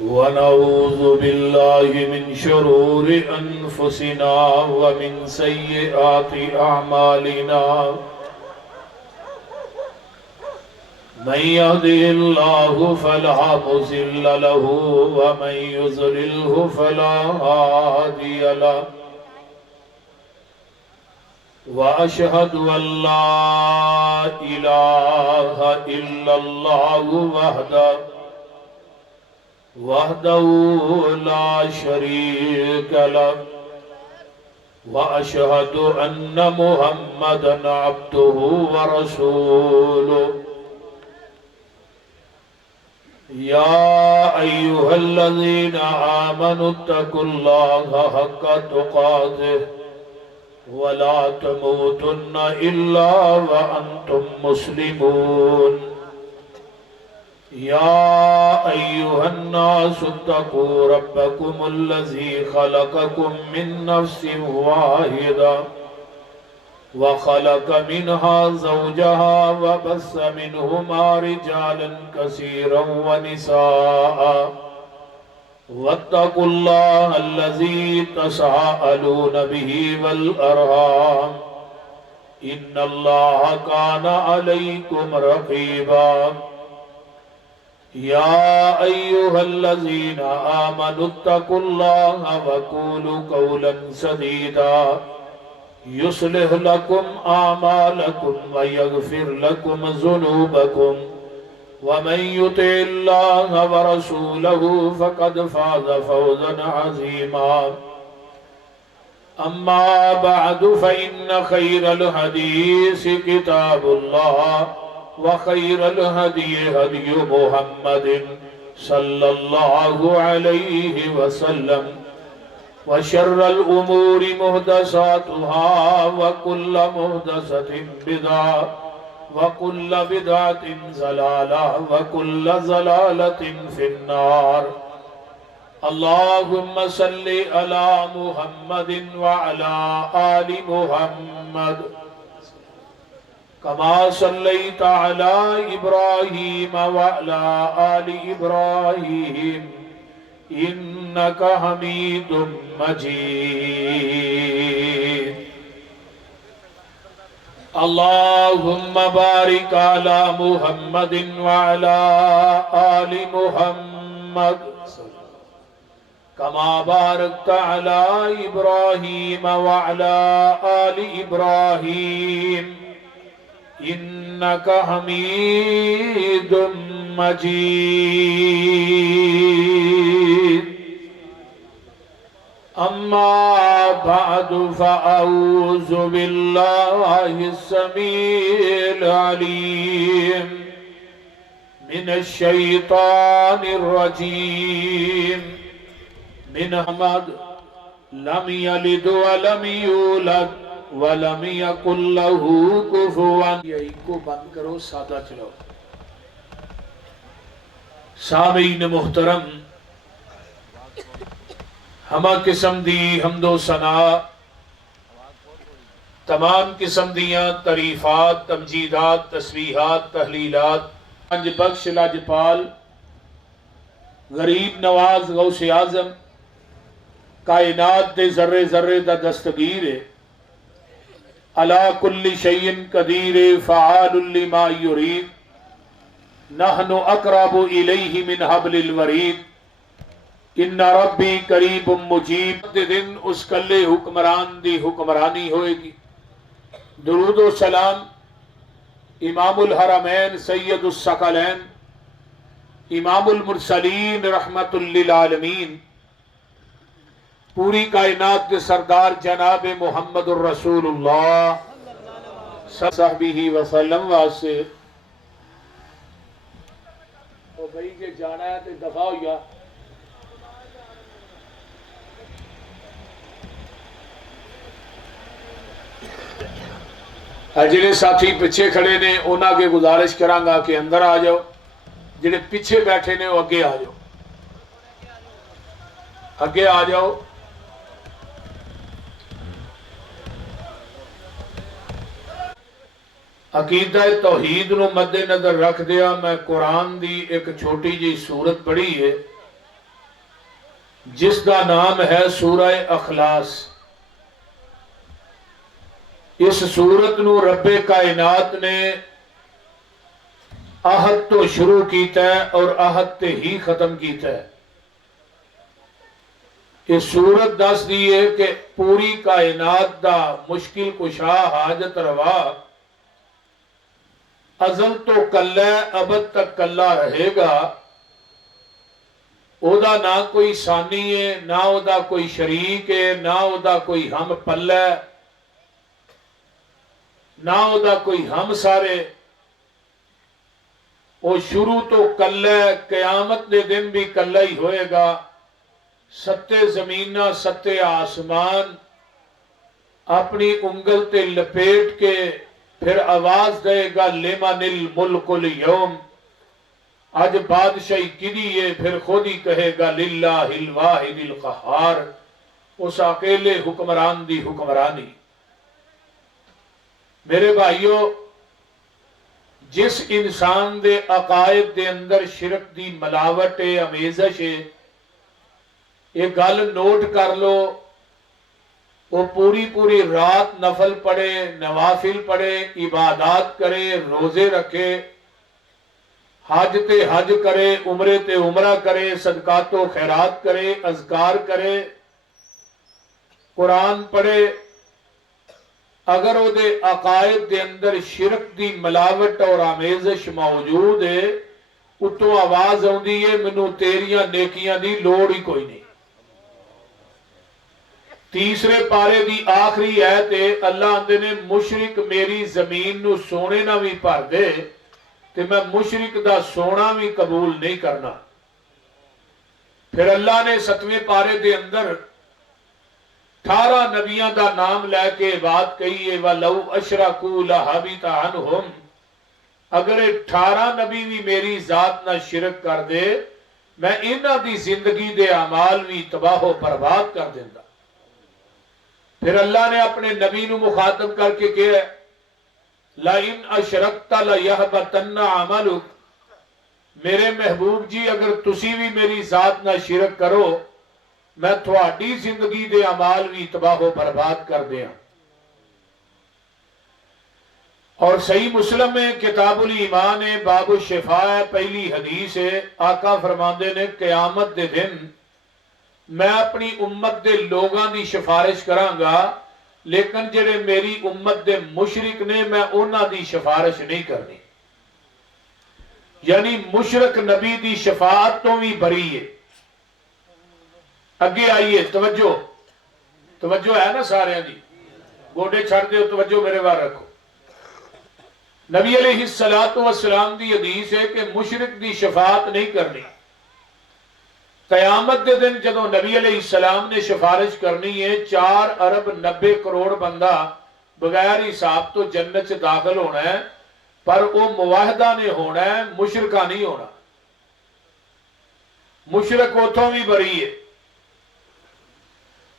ونعوذ بالله من شرور أنفسنا ومن سيئات أعمالنا من يهده الله فلا مضل له ومن يضلله فلا هادي له وأشهد أن لا إله إلا الله وحده لا شريك له وأشهد أن محمدا عبده ورسوله يا أيها الذين آمنوا اتقوا الله حق تقاته ولا تموتن إلا وأنتم مسلمون يا أيها الناس اتقوا ربكم الذي خلقكم من نفس واحدة وخلق منها زوجها وبث منهما رجالا كثيرا ونساء واتقوا الله الذي تساءلون به والأرحام إن الله كان عليكم رقيبا يا أيها الذين آمنوا اتقوا الله وقولوا قولا سديدا يصلح لكم أعمالكم ويغفر لكم ذنوبكم ومن يطع الله ورسوله فقد فاز فوزا عظيما أما بعد فإن خير الحديث كتاب الله وخير الهدي هدي محمد صلى الله عليه وسلم وشر الأمور محدثاتها وكل محدثة بدعة وكل بدعة ضلالة وكل ضلالة في النار اللهم صل على محمد وعلى آل محمد كما صليت على إبراهيم وعلى آل إبراهيم إنك حميد مجيد اللهم بارك على محمد وعلى آل محمد كما باركت على إبراهيم وعلى آل إبراهيم إنك حميد مجيد أما بعد فأعوذ بالله السميع العليم من الشيطان الرجيم من حمد لم يلد ولم يولد وَلَمْ يَكُنْ لَهُ كُفُوًا یہی کو بند کرو سادہ چلاؤ سامعین محترم ہمہ قسم دی حمد و ثنا تمام قسم دیاں تعریفات تمجیدات تسبیحات تحلیلات پنج بخش لاجپال غریب نواز غوث اعظم کائنات دے ذرے ذرے دا دستگیر ہے علا کل شیء قدیر فعال لما یرید نحن اقرب الیہ من حبل الورید ان ربی قریب مجیب دن اس کلے حکمران دی حکمرانی ہوئے گی درود و سلام امام الحرمین سید الثقلین امام المرسلین رحمت للعالمین پوری کائنات کے سردار جناب محمد الرسول اللہ صحبہ وسلم واسے او بھائی جے جانا ہے تو دفاع ہویا جڑے ساتھی پیچھے کھڑے نے انہاں کے گزارش کرانگا کہ اندر آ جاؤ جڑے پیچھے بیٹھے نے وہ اگے آ جاؤ اگے آ جاؤ عقیدہ توحید نو مد نظر رکھ دیا میں قرآن دی ایک چھوٹی جی سورت پڑھی ہے جس کا نام ہے سورہ اخلاص. اس سورت نو رب کائنات نے عہد تو شروع کیتا ہے اور عہد تے ہی ختم کیتا ہے. یہ سورت دس دی ہے کہ پوری کائنات دا مشکل کشا حاجت روا ازل تو کلا ہے ابد تک کلا رہے گا. او دا نہ کوئی ثانی ہے نہ او دا کوئی شریک ہے نہ او دا کوئی ہم پلہ ہے نہ او دا کوئی ہم سارے. وہ شروع تو کلا ہے قیامت دے دن بھی کلا ہی ہوئے گا. ستے زمینہ ستے آسمان اپنی انگل تے لپیٹ کے پھر آواز دے گا لمن الملک اليوم. آج بادشاہی کدی ہے پھر خود ہی کہے گا للہ الواحد القہار. اس اکیلے حکمران دی حکمرانی. میرے بھائیو جس انسان دے عقائد دے اندر شرک دی ملاوٹ ہے امیزش ہے یہ گل نوٹ کر لو. وہ پوری رات نفل پڑھے نوافل پڑھے عبادات کرے روزے رکھے حج تے حج کرے عمرے تے عمرہ کرے صدقات و خیرات کرے اذکار کرے قرآن پڑھے. اگر وہ دے عقائد دے اندر شرک دی ملاوٹ اور آمیزش موجود ہے اتوں آواز آؤندی ہے مینوں تیریاں نیکیاں دی لوڑ ہی کوئی نہیں. تیسرے پارے دی آخری آیت ہے اللہ آندے نے مشرک میری زمین نو سونے نہ بھی بھر دے تے میں مشرک دا سونا بھی قبول نہیں کرنا. پھر اللہ نے 7ویں پارے دے اندر 18 نبیاں دا نام لے کے بات کہی ہے وَلَوْ أَشْرَكُوا لَحَبِطَ عَنْهُمْ. اگر 18 نبی بھی میری ذات نہ شرک کر دے میں انہاں دی زندگی دے اعمال بھی تباہ و برباد کر دیندا. پھر اللہ نے اپنے نبی نو مخاطب کر کے کہا لَإِنْ أَشْرَكْتَ لَيَحْبَطَنَّ عَمَلُكَ. میرے محبوب جی اگر تسی بھی میری ذات نہ شرک کرو میں تھوڑی زندگی دے اعمال بھی تباہ و برباد کر دیا. اور صحیح مسلم میں کتاب الایمان ہے باب الشفاء ہے پہلی حدیث ہے. آقا فرماندے نے قیامت دے دن میں اپنی امت دے لوگاں دی سفارش کراں گا لیکن جڑے میری امت دے مشرک نے میں انہاں دی سفارش نہیں کرنی. یعنی مشرک نبی دی شفاعت تو بھی بری ہے. اگے آئیے توجہ ہے نا سارے دی گوڈے چھڑ دے توجہ میرے بار رکھو. نبی علیہ السلام دی حدیث ہے کہ مشرک دی شفاعت نہیں کرنی. قیامت دے دن جدوں نبی علیہ السلام نے سفارش کرنی ہے 4 ارب 90 کروڑ بندہ بغیر حساب تو جنت سے داخل ہونا ہے پر وہ موحدہ نے ہونا ہے مشرکہ نہیں ہونا. مشرک اتوں بھی بری ہے.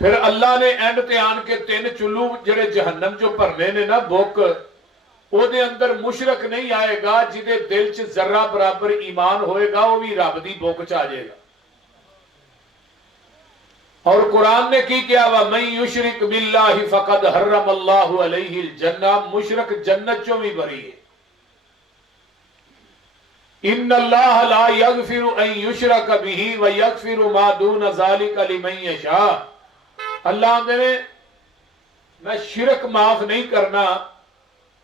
پھر اللہ نے اینڈ تے آن کے 3 چلو جڑے جہنم جو بھرنے نے نا بک او دے اندر مشرک نہیں آئے گا جدے دل چ ذرہ برابر ایمان ہوئے گا وہ بھی رب دی بک چ آ جائے گا. اور قرآن نے کی کیا وَمَن يُشْرِكْ بِاللَّهِ فَقَدْ حَرَّمَ اللَّهُ عَلَيْهِ الْجَنَّةَ. مشرک جنت چوں بھی بری ہے. إِنَّ اللَّهَ لَا يَغْفِرُ أَن يُشْرَكَ بِهِ وَيَغْفِرُ مَا دُونَ ذَلِكَ لِمَن يَشَاءُ. اللہ نے میں شرک معاف نہیں کرنا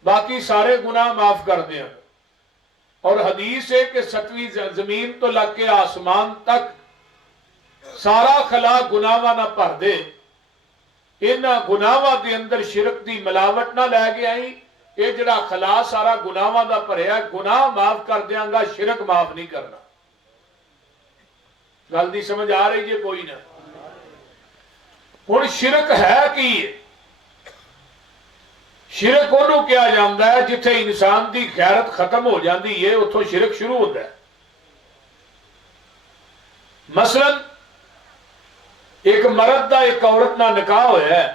باقی سارے گناہ معاف کر دیا. اور حدیث ہے کہ 7ویں زمین تو لگ کے آسمان تک سارا خلا گناہاں نہ بھر دے انہاں گناہاں دے اندر شرک دی ملاوٹ نہ لے کے آئی. یہ جڑا خلا سارا گناہاں دا بھریا گناہ معاف کر دیاں گا شرک معاف نہیں کرنا. گل دی سمجھ آ رہی جی کوئی نہ. ہن شرک ہے کی شرک انہوں کیا جاندا ہے جتھے انسان دی غیرت ختم ہو جاندی ہے اتھوں شرک شروع ہوتا ہے. مثلا ایک مرد دا ایک عورت نہ نکاح ہویا ہے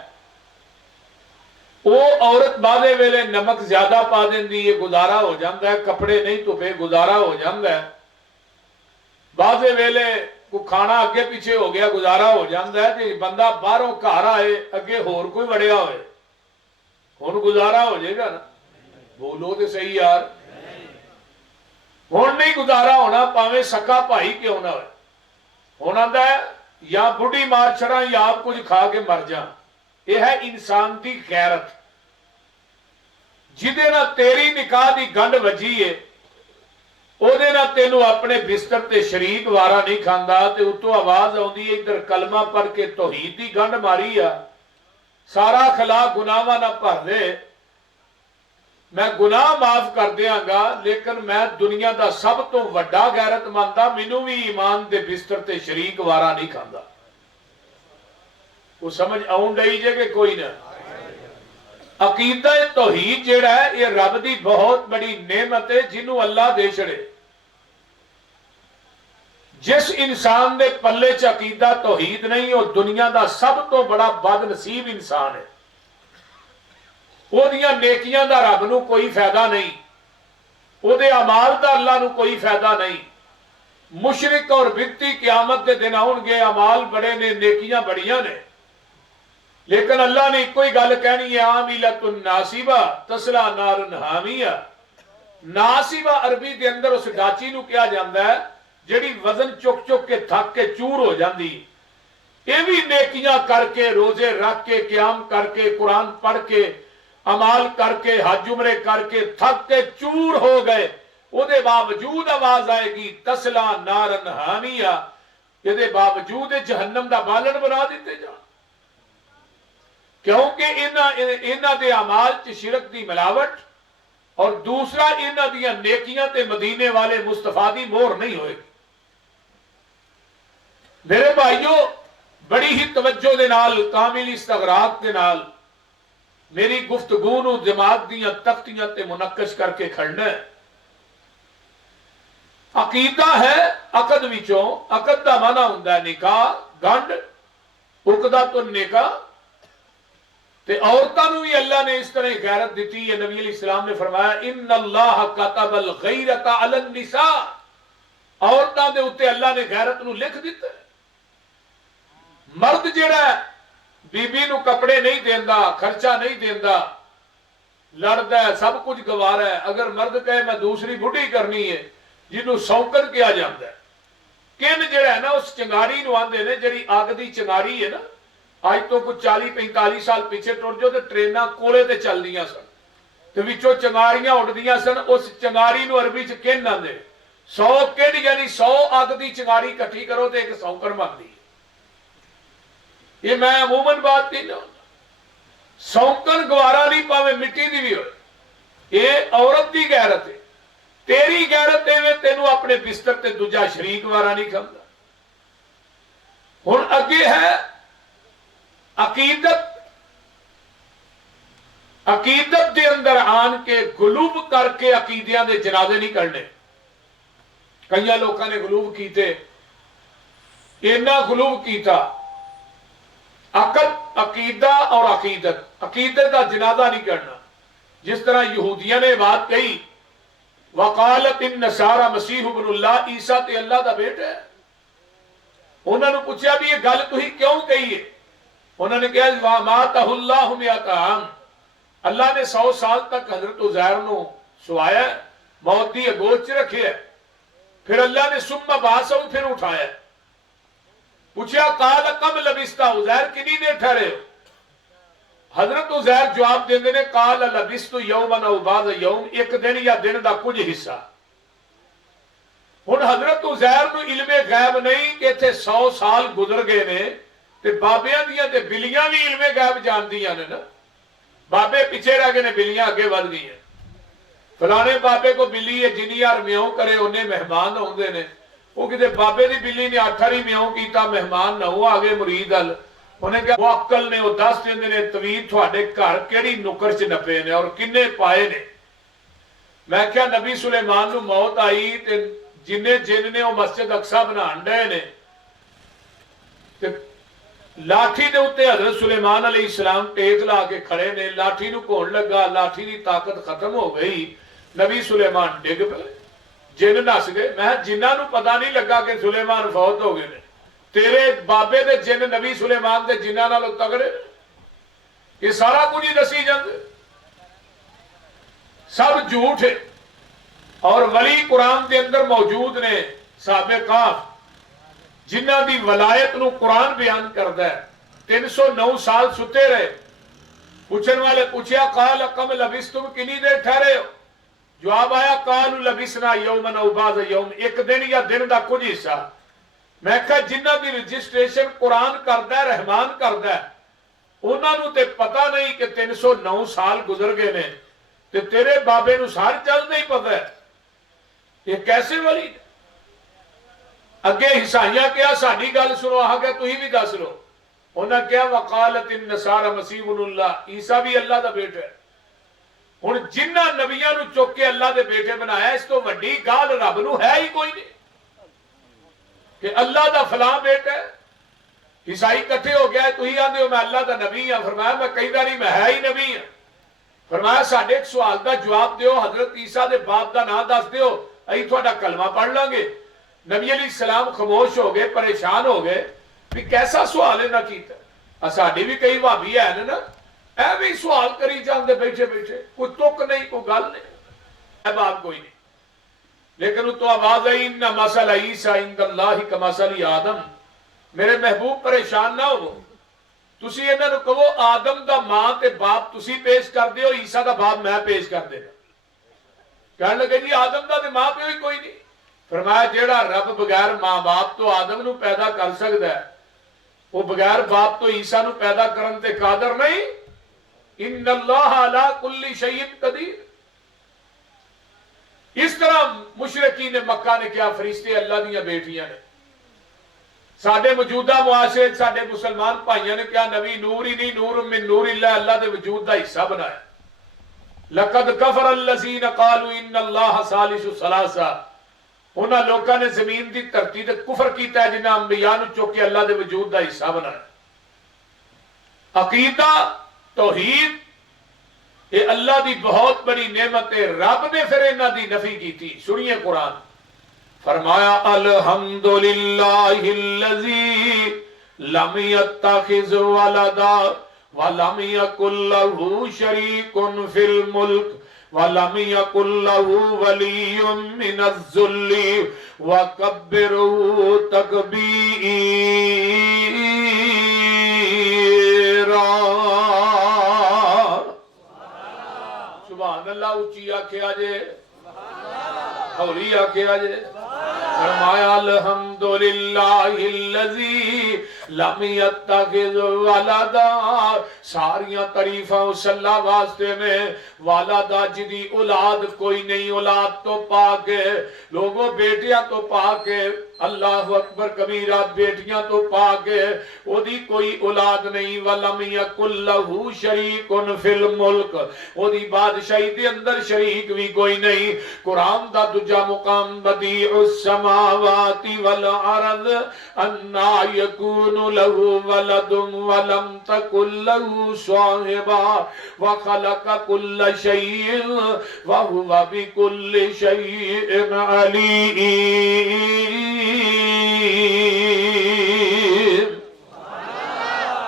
وہ عورت بعدے ویلے نمک زیادہ پا دیندی ہے گزارا ہو جاندہ ہے کپڑے نہیں تو پہ گزارا ہو جاندہ ہے. بعدے ویلے کو کھانا اگے پیچھے ہو گیا گزارا ہو جاتا ہے کہ بندہ باہروں گھر آئے اگے ہور کوئی وڑیا ہوئے ہن گزارا ہو جائے گا نا؟ بولو تو صحیح یار، ہن نہیں گزارا ہونا پاویں سکا بھائی کیوں نہ ہوئے۔ ہن آندا ہے یا بڑھی مار چھڑا یا آپ کچھ کھا کے مر جا۔ یہ ہے انسان دی غیرت، جدے نہ تیری نکاح دی گنڈ وجی ہے او دے نہ تینوں اپنے بستر تے شریک وارا نہیں کھاندا تے اتوں آواز آوندی ہے ادھر کلمہ پڑھ کے توحید دی گنڈ ماری آ، سارا خلا گناہاں نہ بھر دے، میں گناہ معاف کر دیاں گا لیکن میں دنیا دا سب تو وڈا غیرت ماندا، مینوں بھی ایمان دے بستر تے شریک وارا نہیں کھاندا۔ وہ سمجھ آؤں ڈئی جے کہ کوئی نہ؟ عقیدہ توحید جیڑا ہے یہ رب دی بہت بڑی نعمت ہے جنہوں اللہ دے چھڑے۔ جس انسان دے پلے چ عقیدہ توحید نہیں وہ دنیا دا سب تو بڑا بد نصیب انسان ہے، وہ دیاں نیکیاں دا رب نو کوئی فائدہ نہیں، وہ دے اعمال دا اللہ نو کوئی فائدہ نہیں۔ مشرک اور بدتی قیامت دے دن آؤں گے، اعمال بڑے نے نیکیاں بڑیاں نے، لیکن اللہ نے کوئی گل کہنی ہے عاملۃ ناصبہ تصلی نارا حامیہ۔ ناصبہ عربی دے اندر اس ڈاچی نو کیا جاندہ ہے جڑی وزن چک چک کے تھک کے چور ہو جاندی، یہ بھی نیکیاں کر کے روزے رکھ کے قیام کر کے قرآن پڑھ کے عمال کر کے حج عمرے کر کے تھک کے چور ہو گئے، وہ دے باوجود آواز آئے گی تصلی نارا حامیہ، یہ دے باوجود جہنم دا بالن بنا دیتے جان، کیونکہ انہاں دے اعمال چ شرک دی ملاوٹ، اور دوسرا انہاں دیاں نیکیاں تے مدینے والے مصطفیٰ دی مہر نہیں ہوئے گی۔ میرے بھائیو بڑی ہی توجہ دے نال کامل استغراق دے نال میری گفتگو نو دماغ دیاں تختیاں تے منقش کر کے کھڑنا ہے۔ عقیدہ ہے عقد وچوں، عقد دا معنی ہوندا ہے نکاح، گنڈ، عقدۃ النکاح، تے عورتاں نو بھی اللہ نے اس طرح غیرت دیتی ہے۔ نبی علیہ السلام نے فرمایا ان اللہ کتب الغیرۃ علی النساء، عورتاں دے اوتے اللہ نے غیرت نو لکھ دیتا ہے۔ مرد جڑا ہے بی بی نو کپڑے نہیں دیندا، خرچہ نہیں دیندا، لڑدا ہے، سب کچھ گوارا ہے، اگر مرد کہے میں دوسری بڑھی کرنی ہے جنوں سوکن کیا جاتا ہے، کن جڑا ہے نا اس چنگاری نو آندے نے، جڑی اگ دی چنگاری ہے نا، آج تو کچھ 40-45 سال پیچھے ٹر جو تے ٹریناں کولے تے چل دیاں سن تے وچوں چنگاریاں اڑدیاں سن، اس چنگاری نو عربی چ کن آندے 100 کن، یعنی 100 اگ دی چنگاری کٹھی کرو تے ایک سوکن بنتی ہے۔ یہ میں عموماً بات نہیں نہ سوکن گوارا نہیں پاوے مٹی دی بھی ہوئے، یہ عورت دی غیرت ہے۔ تیری غیرت ہے تینوں اپنے بستر تے دوجا شریک وارا نہیں کھمدا۔ ہن اگے ہے عقیدت، عقیدت دے اندر آن کے غلوب کر کے عقیدیاں دے جنازے نہیں کرنے۔ کئی لوگوں نے غلوب کیتے، اینا غلوب کیتا، عقد، عقیدہ اور عقیدت، عقیدت کا جنازہ نہیں کرنا۔ جس طرح یہودیاں نے بات کہی وقالت النصارى مسیح ابن اللہ، عیسیٰ تے اللہ دا بیٹا ہے، انہوں نے پوچھا بھی یہ گل تھی کیوں کہی ہے؟ انہوں نے کہا وَمَاتَهُ اللَّهُ مِئَةَ عَامٍ، اللہ نے 100 سال تک حضرت عزیر نو سوایا، موت دی اگوچ رکھے ہے، پھر اللہ نے ثم بَعَثَهُ پھر اٹھایا۔ پوچھا قال کم لبثت، عزیر کتنی دیر ٹھہرے ہو؟ حضرت عزیر جواب دیندے نے قال لبثت یوما او بعض یوم، ایک دن یا دن دا کچھ حصہ۔ ہن حضرت عزیر نو علم غیب نہیں کہ اتنے 100 سال گزر گئے نے، تے بابیاں دیاں تے بلیاں بھی علم غیب جاندیاں نے نا، بابے پیچھے رہ گئے نے، بلیاں اگے ود گئی ہیں۔ فلانے بابے کو بلی ہے جنی یار میاؤں کرے انہیں مہمان ہوندے نے، وہ کہتے بابے دی بلی نے 8 میاؤں کیتا مہمان نہ ہو آگے مرید ال، انہیں کہا وہ عقل نے، وہ 10 دیندے نے تویر تھوڑے گھر کیڑی نکر چ نپے نے اور کنے پائے نے۔ میں کہا نبی سلیمان نو موت آئی تے جنے جن نے وہ مسجد اقصی بنان ڈے نے، تے لاٹھی دے اتے حضرت سلیمان علیہ السلام ٹیک لا کے کھڑے نے، لاٹھی نو کون لگا، لاٹھی دی طاقت ختم ہو گئی، نبی سلیمان ڈگ پے، جن نس گئے. میں جنہاں نو پتہ نہیں لگا کہ سلیمان فوت ہو گئے نے. تیرے بابے دے جن نبی سلیمان دے جنہاں نالوں تگڑے. یہ سارا کچھ ہی دسی جاندے, سب جھوٹ ہے. اور ولی قرآن دے اندر موجود نے صحابہ کہف جنہاں دی ولایت نو قرآن بیان کردا ہے. 309 سال ستے رہے. پوچھن والے پوچھیا قال کم لبثتم, کنی دیر ٹھہرے ہو؟ جواب آیا قالوا لبثنا یوما او بعض یوم, ایک دن یا دن دا کچھ حصہ. میں کہا جنہاں دی رجسٹریشن قرآن کردا ہے رحمان کردا ہے انہاں نو تے پتہ نہیں کہ 309 سال گزر گئے نے, تے تیرے بابے نو سار چل نہیں پتہ ہے. یہ کیسے ولی نے؟ اگے عیسائیاں کیا ساڈی گل سنو, آ کے تسی بھی دس لو. انہاں کیا وقالت النصارى مسیح ابن اللہ, عیسیٰ بھی اللہ دا بیٹا ہے. ہن جنہاں نبیاں نو چک کے اللہ دے بیٹے بنایا, اس تو وڈی گل رب نو ہے ہی کوئی نہیں کہ اللہ دا فلاں بیٹا ہے. عیسائی کٹھے ہو گیا, تسی آندے ہو میں اللہ دا نبی ہاں. فرمایا میں کہیدا نہیں میں ہے ہی نبی ہاں. فرمایا ساڈے ایک سوال دا جواب دیو, حضرت عیسیٰ دے باپ دا نام دس دیو, ائی تہاڈا کلمہ پڑھ لیں گے. نبی علیہ السلام خاموش ہو گئے, پریشان ہو گئے بھی کیسا سوال ہے نہ کیتا. ساڈی بھی کئی بھابی ہے نا ایویں سوال کری جاندے بیٹھے بیٹھے, کوئی تک نہیں کوئی گل نہیں, اے بات کوئی نہیں. لیکن تو آواز آئی ان مثل عیسیٰ عند اللہ کمثل آدم. میرے محبوب پریشان نہ ہو, تسی انہاں نو کہو آدم دا ماں تے باپ تسی پیش کر دیو, عیسیٰ دا باپ میں پیش کر دینا. کہنے لگے جی آدم دا تے ماں پیو ہی کوئی نہیں. فرمایا جیڑا رب بغیر ماں باپ تو آدم نو پیدا کر سکتا ہے, وہ بغیر باپ تو عیسیٰ نو پیدا کرن تے قادر نہیں. ان اللہ علی کل شیء قدیر. اس طرح مشرکین مکہ نے کیا فرشتے اللہ دیاں بیٹیاں نے. ساڈے موجودہ معاشرے ساڈے مسلمان بھائیاں نے کیا نبی نور ہی نہیں, نور من نور اللہ, اللہ دے وجود دا حصہ بنایا. لقد کفر الذین قالوا ان اللہ ثالث ثلاثہ. انہاں لوکاں نے زمین دی دھرتی تے کفر کیتا ہے جنہاں انبیاء نو چک کے اللہ دے وجود دا حصہ بنایا. عقیدہ توحید یہ اللہ دی بہت بڑی نعمت ہے. رب نے پھر انہاں دی نفی کی تھی. سنیے قرآن. فرمایا الحمدللہ الذی لم یتخذ ولدا ولم یکن لہ شریک فی الملک وَلَمْ يَكُنْ لَهُ وَلِيٌّ مِّنَ الذُّلِّ وَكَبِّرْهُ تَكْبِيرًا. سبحان اللہ. اونچی آکھیا جے, ہولی آکھیا جے. فرمایا الحمدللہ الذی لم یتخذ ولدا. ساریاں تعریفاں اس اللہ واسطے نے والدہ جدی اولاد کوئی نہیں, اولاد تو پاک ہے. لوگوں بیٹیاں تو پاک ہے, اللہ اکبر کبیرہ, بیٹیاں تو پاک ہے, او دی کوئی اولاد نہیں. وَلَمْ يَكُنْ لَهُ شَرِيكٌ فِي الْمُلْكِ. او دی بادشاہی دے اندر شریک بھی کوئی نہیں. قرآن دا دوجا مقام بدیع السماوات والارض انا یکون له ولد ولم تکن له صاحبہ وخلق كل شيء وهو بكل شيء عليم.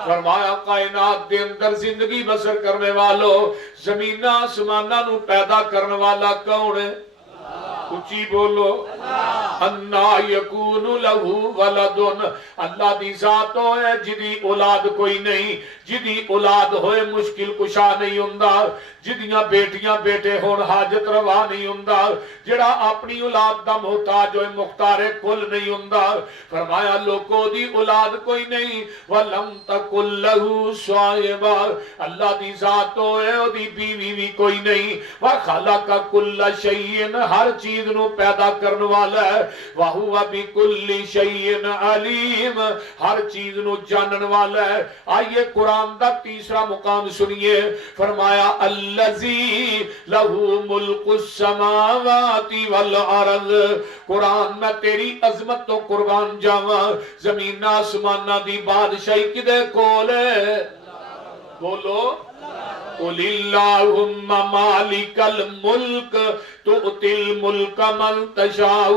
فرمایا کائنات دے اندر زندگی بسر کرنے والوں, زمین آسمانہ نو پیدا کرنے والا کون ہے؟ اچھی بولو. انا یکون لہو ولدن. اللہ دی ذات ہے جدی اولاد کوئی نہیں. جدی اولاد ہوئے مشکل کشا نہیں ہوندا, جدیاں بیٹیاں بیٹے ہون حاجت روا نہیں ہوندا, جڑا اپنی اولاد دا محتاج ہوئے مختار کل نہیں ہوندا. فرمایا لوکو دی اولاد کوئی نہیں. ولم تکن لہو صاحبہ. اللہ دی ذات ہے او دی بیوی بھی کوئی نہیں. وخلق کل شیء. ہر چیز نو پیدا کرنے والا ہے. وَهُوَ بِكُلِّ شَيْءٍ عَلِيمٌ. ہر چیز نو جانن والا ہے. آئیے قرآن دا تیسرا مقام سنیے. فرمایا الذی لہو ملک السماوات والارض. قرآن میں تیری عظمت تو قربان جاواں, زمین آسمانہ دی بادشاہی کدے کول ہے؟ بولو. قل اللہم مالک الملک تؤتی الملک من تشاء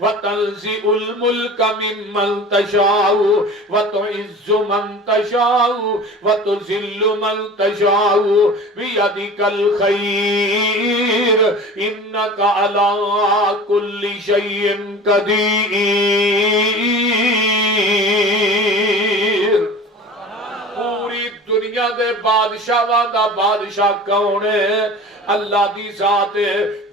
وتنزع الملک ممن تشاء وتعز من تشاء وتذل من تشاء بیدک الخیر انک علی کل شیء قدیر۔ پوری دنیا دے بادشاہاں دا بادشاہ کون ہے؟ اللہ دی ذات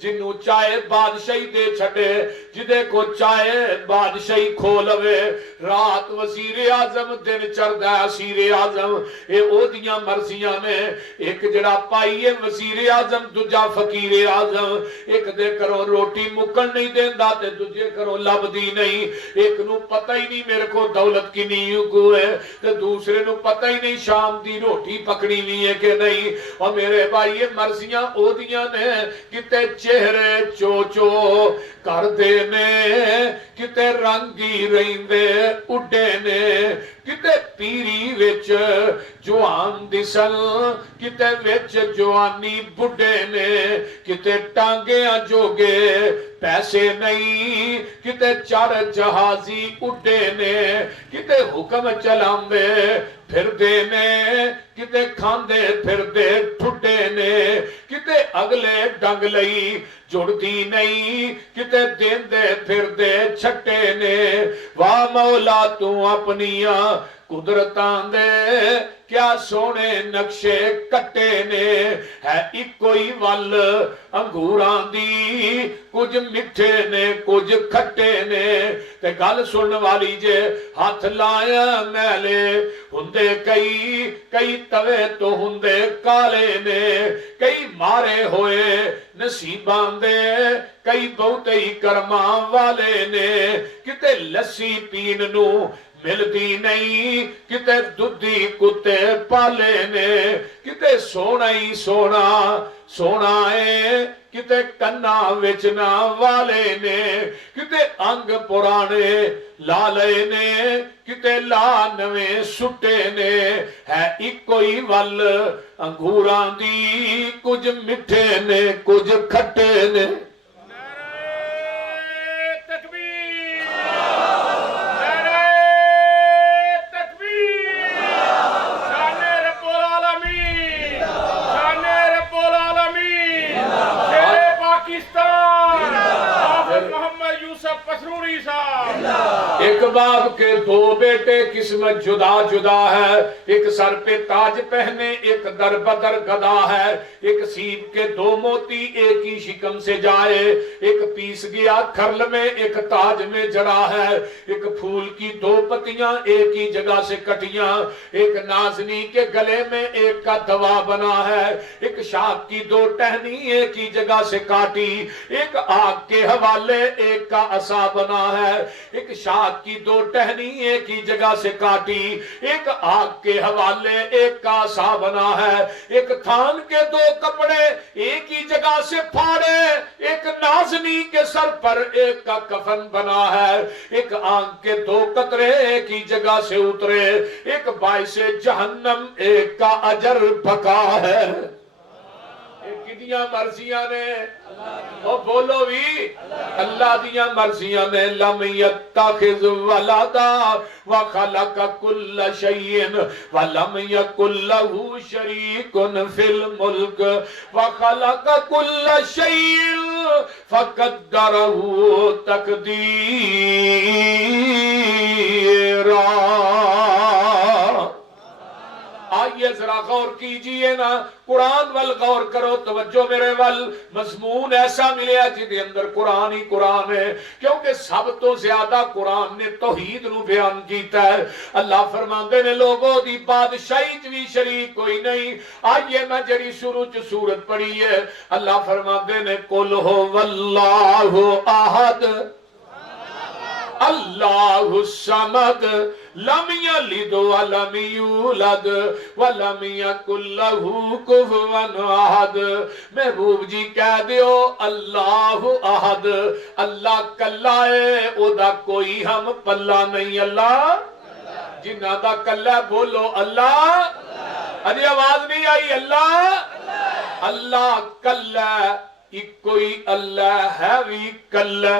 جنوں چاہے بادشاہی دے چھڑے، جدے کو چاہے بادشاہی کھولوے۔ رات وزیر اعظم، دن چڑھدا اسیر اعظم، اے او دیاں مرضیاں نے۔ ایک جڑا پائیے وزیر اعظم، دوجا فقیر اعظم۔ ایک دے کرو روٹی مکن نہیں دیندا تے دوجے کرو لبدی نہیں۔ ایک نو پتہ ہی نہیں میرے کو دولت کنی کو ہے تے دوسرے نو پتہ ہی نہیں شام دی روٹی پکڑی نہیں ہے کہ نہیں۔ اور میرے بھائی یہ مرضیاں او دیاں نے، کتے چہرے چوچو کر دے نے، کتے رنگی رہندے اڈے نے، کتے پیری وچ جوان دسن، کتے وچ جوانی بڈے نے، کتے ٹانگیاں جوگے پیسے نہیں، کتے چار جہازی اڈے نے، کتے حکم چلاندے پھر دے نے، کتے کھاندے پھر دے ٹھڈے نے، کتے اگلے ڈنگ لئی جڑدی نہیں، کتے دیندے پھر دے چھٹے نے۔ واہ مولا تو اپنیاں قدرتاں دے کیا سونے نقشے کٹے نے۔ ہے اکوئی ول انگوراں دی، کچھ مٹھے نے کچھ کھٹے نے۔ تے گل سن والی جے ہاتھ لایا میلے ہندے کئی توے تو ہندے کالے نے، کئی مارے ہوئے نصیباں دے، کئی بہتے ہی کرماں والے نے۔ کتے لسی پین نو ملدی نہیں، کتے دودھی کتے پالے نے، کتے سونا ہی سونا ہے، کتے کنا وچنا والے نے، کتے انگ پرانے لالے نے، کتے لا نویں سٹے نے۔ ہے اکوئی ول انگوراں دی، کچھ مٹھے نے کچھ کھٹے نے۔ ایک باپ کے دو بیٹے قسمت جدا جدا ہے، ایک سر پہ تاج پہنے ایک در بدر گدا ہے، ایک سیب کے دو موتی ایک ہی شکم سے جائے، ایک پیس گیا کھرل میں ایک تاج میں جڑا ہے، ایک پھول کی دو پتیاں ایک ہی جگہ سے کٹیاں، ایک نازنی کے گلے میں ایک کا دوا بنا ہے، ایک شاخ کی دو ٹہنی ایک ہی جگہ سے کاٹی، ایک آگ کے حوالے ایک کا عصا بنا ہے، ایک شاخ کی دو ٹہنی ایک ہی جگہ سے کاٹی، ایک آگ کے حوالے ایک کا عصا بنا ہے، ایک تھان کے دو کپڑے ایک ہی جگہ سے پھاڑے، ایک نازنی کے سر پر ایک کا کفن بنا ہے، ایک آنکھ کے دو قطرے ایک ہی جگہ سے اترے، ایک باعث جہنم ایک کا اجر بکا ہے۔ کتنیاں مرضیاں نے، او بولو بھی اللہ دیاں مرضیاں نے۔ لم یتخذ ولدا وخلق کل شیء ولم یکن له شریک فی الملک وخلق کل شیء فقدرہ تقدیرا۔ آئیے ذرا غور کیجئے نا، قرآن وال غور کرو، توجہ میرے وال۔ مضمون ایسا ملیا جدے اندر قرآن ہی قرآن ہے، کیونکہ سب تو زیادہ قرآن نے توحید نو بیان کیتا ہے۔ اللہ فرماندے نے لوگوں دی بادشاہی بھی شریک کوئی نہیں۔ آئیے میں جڑی شروع چ سورت پڑھی ہے، اللہ فرماندے نے قل ہو واللہ احد اللہ الصمد لم یلد ولم یولد ولم یکن لہ کفوا احد۔ محبوب جی کہہ دیو اللہ احد، اللہ کلا ہے، او دا کوئی ہم پلہ نہیں۔ اللہ جنہ دا کلا بولو اللہ ابھی آواز نہیں آئی؟ اللہ اللہ کلا ایک کوئی اللہ ہے بھی کلا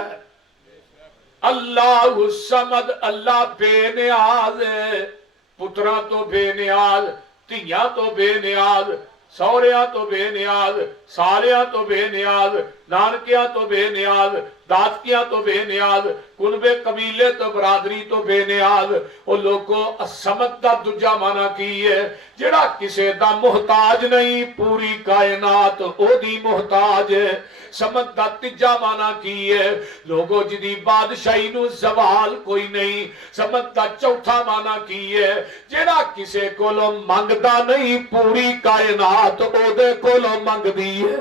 اللہ الصمد اللہ بے نیاز ہے پترا تو بے نیاز تیاں تو بے نیاز سوریاں تو بے نیاز سالیاں تو بے نیاز نانکیاں تو بے نیاز داتکیاں تو بے نیاز کنبے قبیلے تو برادری تو بے نیاز او لوگوں الصمد دا دجا مانا کی ہے جڑا کسے دا محتاج نہیں پوری کائنات او دی محتاج ہے سمد دا تجا مانا کی ہے لوگوں جدی بادشاہی نو زوال کوئی نہیں سمد دا چوتھا مانا کی ہے جڑا کسے کولو منگدا نہیں پوری کائنات او دے کولو منگ دی ہے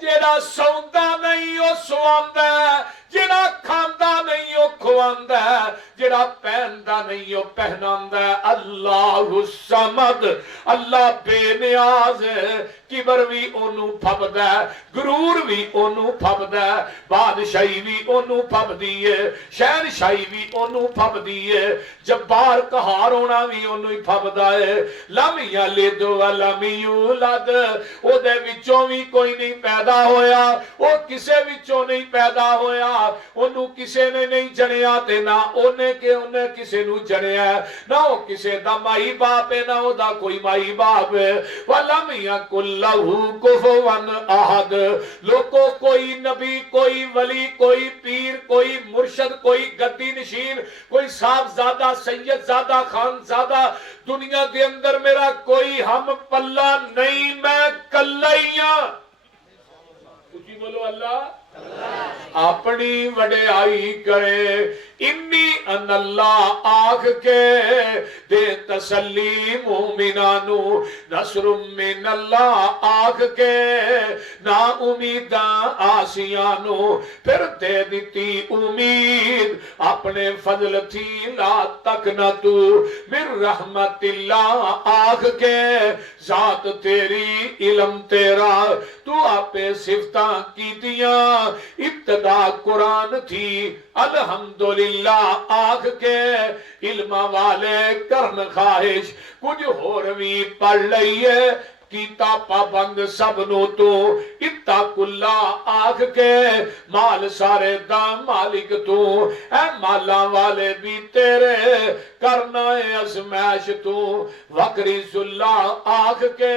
جیڑا سوندا نہیں او سواندا ہے جیڑا کھاندا نہیں او کھواندا ہے جیڑا پہندا نہیں او پہناندا ہے اللہ الصمد اللہ بے نیاز ہے کبر بھی اونوں پھبدا ہے غرور بھی اونوں پھبدا ہے بادشاہی بھی اونوں پھبدی ہے شہنشاہی بھی اونوں پھبدی ہے جبار قہار ہونا بھی اونوں ہی پھبدا ہے لم یلد ولم یولد او دے وچوں بھی کوئی نہیں پیدا ہویا او کسے وچوں نہیں پیدا ہویا انہوں کسے نے نہیں جنیا تے نہ اونے کے انہیں کسے نو جنیا نہ او کسے دا مائی باپ ہے نہ او دا کوئی مائی باپ ہے وَلَمْ يَكُنْ لَهُ كُفُوًا أَحَدٌ لوگوں کوئی نبی کوئی ولی کوئی پیر کوئی مرشد کوئی گدی نشین کوئی صاحب زادہ سید زادہ خان زادہ دنیا کے اندر میرا کوئی ہم پلہ نہیں میں کلائیاں اچھی بولو اللہ اپنی وڈیائی کرے انی ان اللہ آکھ کے دے تسلی مومنانو نصر من اللہ آکھ کے نا امیداں آسیانو پھر دے دیتی امید اپنے فضل تھی لا تک نہ تو من رحمت اللہ آکھ کے ذات تیری علم تیرا تو آپے صفتاں کی دیاں ابتدا قرآن تھی الحمدللہ آکھ کے علم والے کرن خواہش کچھ ہوروی پڑھ لئیے کیتا پابند سب نو تو اتق اللہ آکھ کے مال سارے دا مالک تو اے مالا والے بھی تیرے کرنا ازمائش تو وقریز اللہ آکھ کے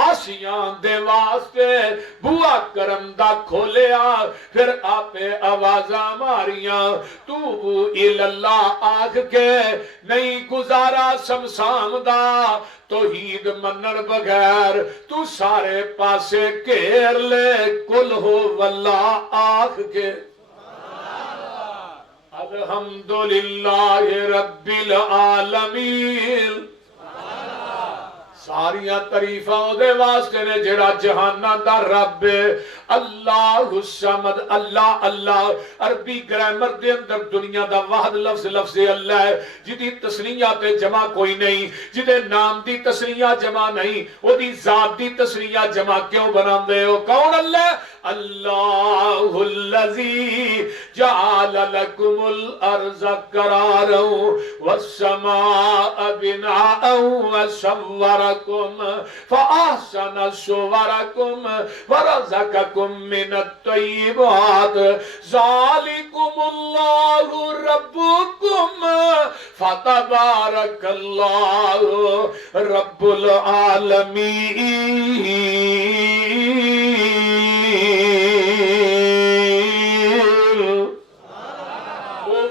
آسیان دے واسطے بوا کرم دا کھولیا پھر آپے آوازاں ماریاں تو اللہ آکھ کے نہیں گزارا سمسام دا توحید منن بغیر تو سارے پاسے گھیر لے کل ہو واللہ آکھ کے الحمدللہ رب العالمین ساریاں تعریفاں دے واسطے نے جڑا جہاناں دا رب اللہ الصمد اللہ اللہ عربی گرامر دے اندر دنیا دا واحد لفظ لفظ اللہ ہے جدی تسنیہ تے جمع کوئی نہیں جدے نام دی تسنیہ جمع نہیں او دی ذات دی تسنیہ جمع کیوں بناندے ہو کون اللہ اللہ الذی جعل لکم الارض قرارا والسماء بناء وصورکم فاحسن صورکم ورزقکم من الطیبات ذالکم اللہ ربکم فتبارک اللہ رب العالمین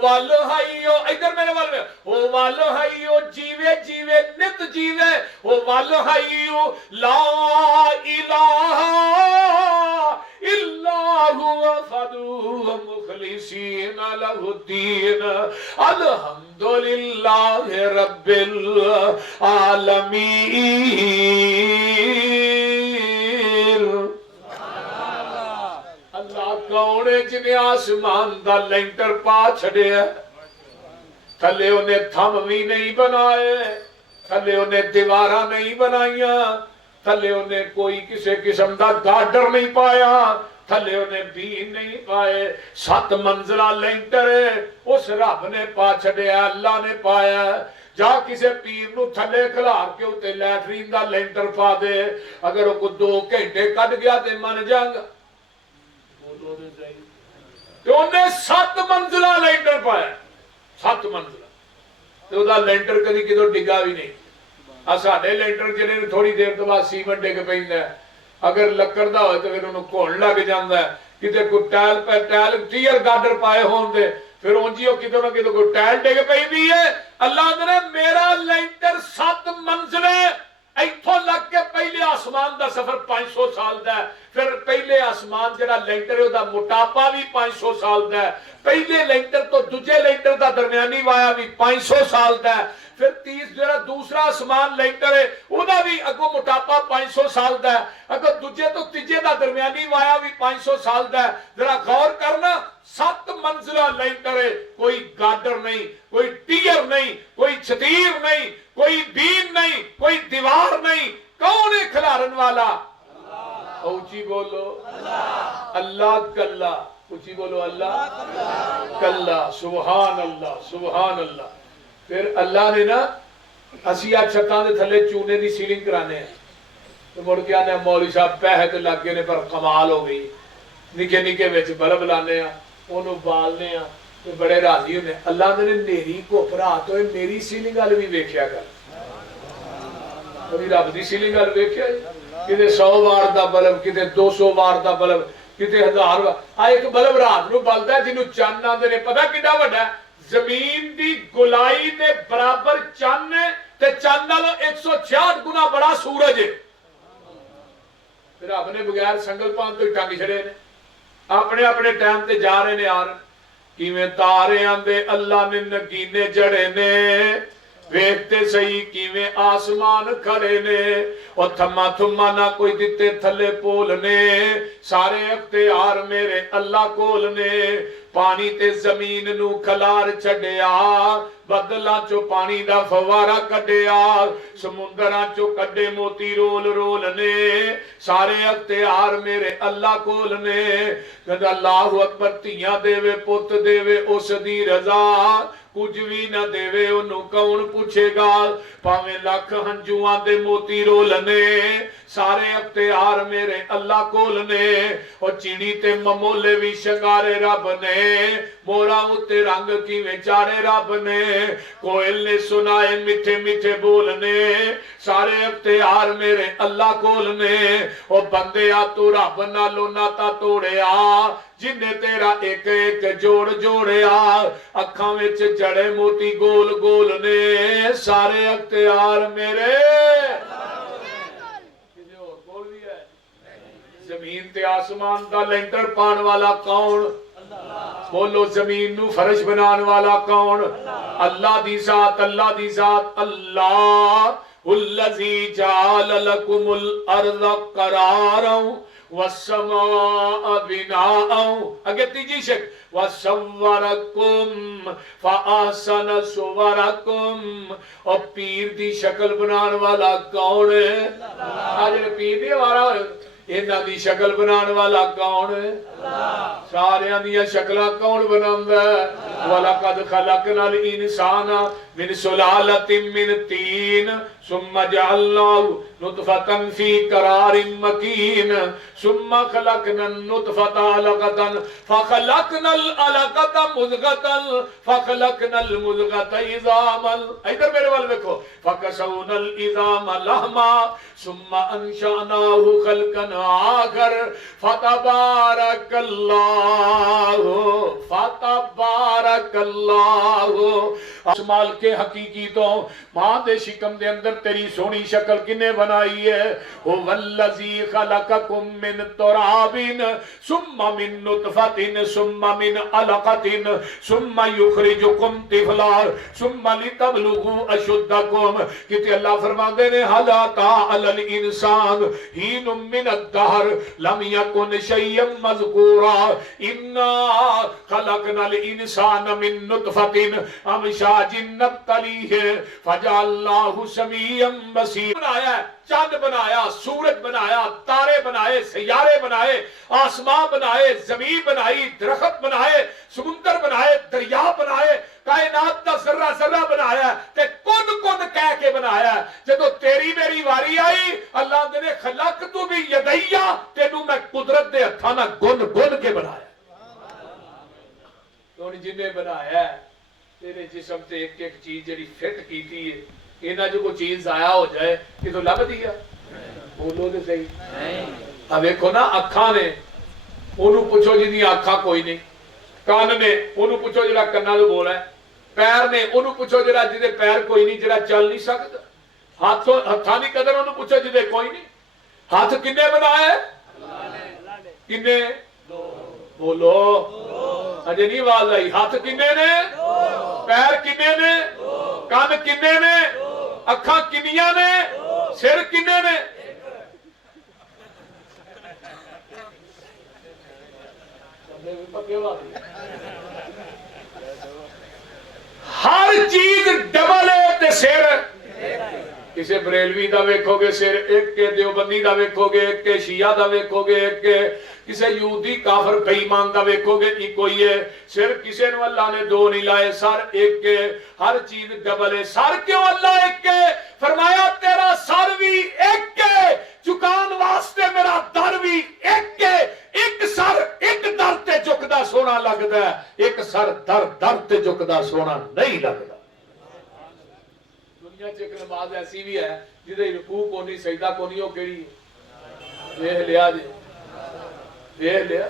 والو ہائیو ادھر میرے والو میں او والو ہائیو جیوے جیوے نت جیوے او والو ہائیو لا الہ الا ہوا فدو مخلصین لہ الدین الحمدللہ رب العالمین اللہ کونے جنہیں آسمان دا لینٹر پا چھڑے ہے تھلے انہیں تھم بھی نہیں بنائے تھلے انہیں دیوارہ نہیں بنائیاں تھلے انہیں کوئی کسی قسم دا گارڈر نہیں پایا تھلے انہیں بین نہیں پائے 7 منزلہ لینٹر ہے اس رب نے پا چھڑے اللہ نے پایا جا کسے پیر نو تھلے کھلار کے اتے لیٹرین دا لینٹر پا دے اگر وہ 2 گھنٹے کٹ گیا تے من جائے گا تو انہیں 7 منزلہ لینٹر پایا 7 منزلہ تو دا لینٹر کدی کدو ڈگا بھی نہیں ساڈے لینٹر جڑے تھوڑی دیر تو بعد سیمنٹ ڈگ پیندا ہے اگر لکڑ دا ہوئے تو پھر انہوں گھن لگ جاندا ہے کتے کوئی ٹائل پہ ٹائل ٹیئر گارڈر پائے ہون دے پھر اونجیو کدو نہ کدو کوئی ٹائل ڈگ پئی ہے اللہ نے میرا لینٹر 7 منزلے ایتھوں لگ کے پہلے آسمان دا سفر 500 سال دا ہے پھر پہلے آسمان جڑا لینٹر ہے دا موٹاپا بھی 500 سال دا ہے پہلے لینٹر تو دوجے لینٹر دا درمیانی وایا بھی 500 سال دا ہے پھر 30 جڑا دوسرا آسمان لینٹر ہے او دا بھی اگو موٹاپا 500 سال دا ہے اگر دوجے تو تیجے دا درمیانی وایا بھی 500 سال دا ہے ذرا غور کرنا 7 منزلہ لینٹر ہے کوئی گارڈر نہیں کوئی ٹیئر نہیں کوئی چھتیر نہیں کوئی بیم نہیں کوئی دیوار نہیں کون ہے کھلارن والا اونچی بولو اللہ کلا اونچی بولو اللہ کلا سبحان اللہ پھر اللہ نے نا اسی چھتاں دے تھلے چونے دی سیلنگ کرانے ہیں تو مڑ کے آنے مولوی صاحب پیسے تے لگ گئے نے پر کمال ہو گئی نکے نکے وچ بلب لانے ہیں انہوں بالنے ہیں تو بڑے راضی ہونے اللہ نے میری کوپرا تو میری سیلنگ والے بھی ویکھیا کر کبھی رب دی سیلنگ والے ویکھیا کتے 100 وار دا بلب کتے 200 وار دا بلب کتے 1000 وار ایک بلب رات نو بلدا ہے جنوں چن آندے نے پتہ کڈا وڈا ہے زمین دی گلائی دے برابر چن ہے تے چن نالوں 166 گنا بڑا سورج ہے پھر اپنے بغیر سنگل پان تو ٹنگ چھڑے نے اپنے اپنے ٹائم تے جا رہے نے آ رہے کیویں تارے آندے اللہ نے نگینے جڑے نے ویکھتے صحیح کیویں آسمان کھڑے نے اور تھما تھما نہ کوئی دتے تھلے پول نے سارے اختیار میرے اللہ کول نے پانی تے زمین نو کھلار چھڈیا بدلاں چو پانی دا فوارا کڈیا سمندراں چو کڈے موتی رول رول نے سارے اختیار میرے اللہ کول نے کہ اللہ اکبر تیاں دے پت دے اس دی رضا کچھ بھی نہ دے انہوں کون پوچھے گا پاویں لکھ ہنجواں دے موتی رول نے سارے اختیار میرے اللہ کول نے اور چینی تے ممولے بھی شنگارے رب نے مورا اتے رنگ کیویں چارے رب نے کوئل نے سنائے میٹھے میٹھے بولنے سارے اختیار میرے اللہ کول نے اور بندے آ تو رب نالو ناتا توڑیا جنہیں تیرا ایک ایک جوڑ جوڑیا اکھاں وچ جڑے موتی گول گول نے سارے اختیار میرے زمین تے آسمان دا لینٹر پان والا کون بولو زمین نو فرش بنان والا کون اللہ دی ذات اللہ الذی جعل لکم الارض قرارا والسماء بناء اگر تیجی شک وَصَوَّرَكُمْ فَأَحْسَنَ صُوَرَكُمْ اور پیر دی شکل بنان والا کون ہے آج پیر دی ہمارا انہاں دی شکل بنان والا کون ہے سارے اندیاں شکلہ کون بناندہ ہے وَلَقَدْ خَلَقْنَا الْإِنسَانَ مِنْ سُلَالَةٍ مِنْ تِينٍ ثُمَّ جَعَلْنَاهُ نُطْفَةً فِي قَرَارٍ مَكِينٍ ثُمَّ خَلَقْنَا النُّطْفَةَ عَلَقَةً فَخَلَقْنَا الْعَلَقَةَ مُضْغَةً فَخَلَقْنَا الْمُضْغَةَ عِظَامًا ادھر میرے والے دیکھو فَكَسَوْنَا الْعِظَامَ لَحْمًا ثُمَّ أَنشَأْنَاهُ خَلْقًا آخَرَ فَتَبَارَكَ اللَّهُ اسمال کے حقیقی تو ماں دے شکم دے اندر تیری سونی شکل کنے بنائی ہے وَالَّذِي خَلَقَكُم مِّن تُرَابٍ ثُمَّ مِن نُطْفَةٍ ثُمَّ مِنْ عَلَقَةٍ ثُمَّ يُخْرِجُكُمْ طِفْلًا ثُمَّ لِتَبْلُغُوا أَشُدَّكُمْ کہتے اللہ فرماندے نے حَلَا تَعَلَى الْإِنسَانُ حِينٌ مِّنَ الدَّهْرِ لَمْ يَكُنْ شَيْئًا مَذْكُورًا إِنَّا خَلَقْنَا الْإِنسَانَ مِن نُطْفَةٍ أَمْشَاجٍ نَبْتَلِيهِ فَجَعَلْنَاهُ سَمِيعًا بَصِيرًا بنایا چاند بنایا سورج بنایا تارے بنائے سیارے بنائے آسمان بنائے زمین بنائی درخت بنائے سمندر بنائے دریا بنائے کائنات دا ذرہ ذرہ بنایا تے کون کھانا گن گن کے بنایا. جنہیں بنایا تیرے جسم سے ایک ایک چیز جڑی فٹ کیتی ہے انہاں جو کوئی چیز ضائع ہو جائے کہ تو لب دیا بولو تو صحیح. اب دیکھو نا اکھاں نے انہوں پوچھو جی دی اکھاں کوئی نہیں, کان نے انہوں پوچھو جڑا کنا تو بولا ہے, پیر نے انہوں پوچھو جڑا جدے پیر کوئی نہیں جڑا چل نہیں سکتا, ہاتھاں دی قدر انہوں پوچھو جدے کوئی نہیں. ہاتھ کنے بنایا کنے بولو اجے نہیں آواز آئی. ہاتھ کنے نے, پیر کنے نے, کان کنے نے, اکھاں کنیاں نے, سر کنے نے. ہر چیز ڈبل ہے تے سر کسے بریلوی دا ویکھو گے سر ایک کے, دیوبندی دا ویکھو گے ایک کے, شیعہ دا ویکھو گے ایک کے, کسے یہودی کافر بے ایمان دا ویکھو گے ایک کوئی ہے. سر کسے نو اللہ نے دو نہیں لائے, سر ایک کے. ہر چیز ڈبل ہے. سر کیوں اللہ ایک کے فرمایا تیرا سر بھی ایک کے, چکان واسطے میرا در بھی ایک کے. ایک سر ایک در تے جھکدا سونا لگدا ہے, ایک سر در در تے جھکدا سونا نہیں لگدا. دنیا چ ایک نماز ایسی بھی ہے جدے رکوع کو نہیں سجدہ کو نہیں, وہ کیڑی ویکھ لیا جی, ویکھ لیا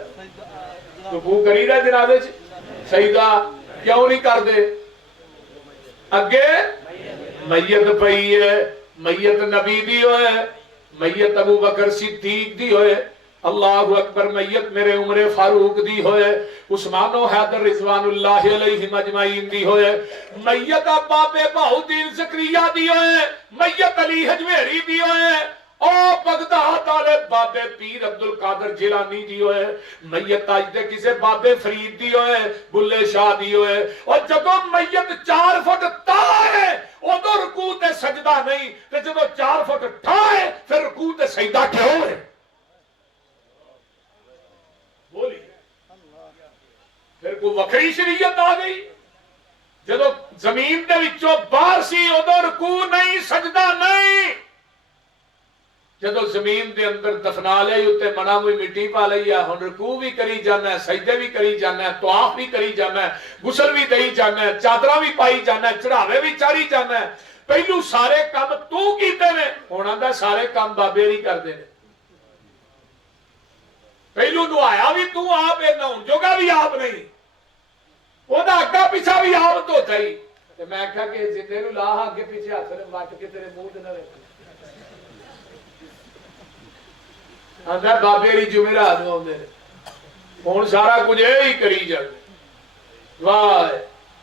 رکوع کری دا جنازے چ, سجدہ کیوں نہیں کر دے؟ اگے میت پئی ہے, میت نبی دی ہوئے, میت ابو بکر صدیق دی ہوئے, اللہ اکبر, میت میرے عمر فاروق دی ہوئے, عثمان و حیدر رضوان اللہ علیہم اجمعین دی ہوئے, میت بابے بہاؤدین زکریا دی ہوئے, میت علی حجویری دی ہوئے, او بغداد والے بابے پیر عبد القادر جیلانی دی ہوئے, میت اج دے کسے بابے فرید دی ہوئے, بلے شاہ دی ہوئے. اور جدوں میت 4 فٹ تائے ادو رکوع تے سجدہ نہیں, تے جدوں 4 فٹ ٹھائے پھر رکوع تے سجدہ کیوں ہے؟ بولی پھر کوئی وکری شریعت آ گئی. جدو زمین دے وچوں باہر سی ادو رکوع نہیں سجدہ نہیں, جدو زمین دے اندر دفنا لے تے منا ہوئی مٹی پا لئی ہے, ہن رکوع بھی کری جانا ہے, سجدے بھی کری جانا ہے, طواف بھی کری جانا ہے, غسل بھی دئی جانا ہے, چادراں بھی پائی جانا ہے, چڑھاوے بھی چاری جانا ہے. پہلو سارے کام تو کیتے نے, ہن آندا سارے کام بابے نہیں کردے نے. پہلو نوایا بھی تو آپ, نہون جوگا بھی آپ نہیں, وہ دا اگا پیچھا بھی آپ تو تھئی. میں کہا کہ زندے نو لا اگے پیچھے ہاتھ نے وٹ کے تیرے منہ تے نہ رکھ, آندا بابے علی جمعرات نو آندے نے, ہن سارا کچھ ہی کری جاندے. واہ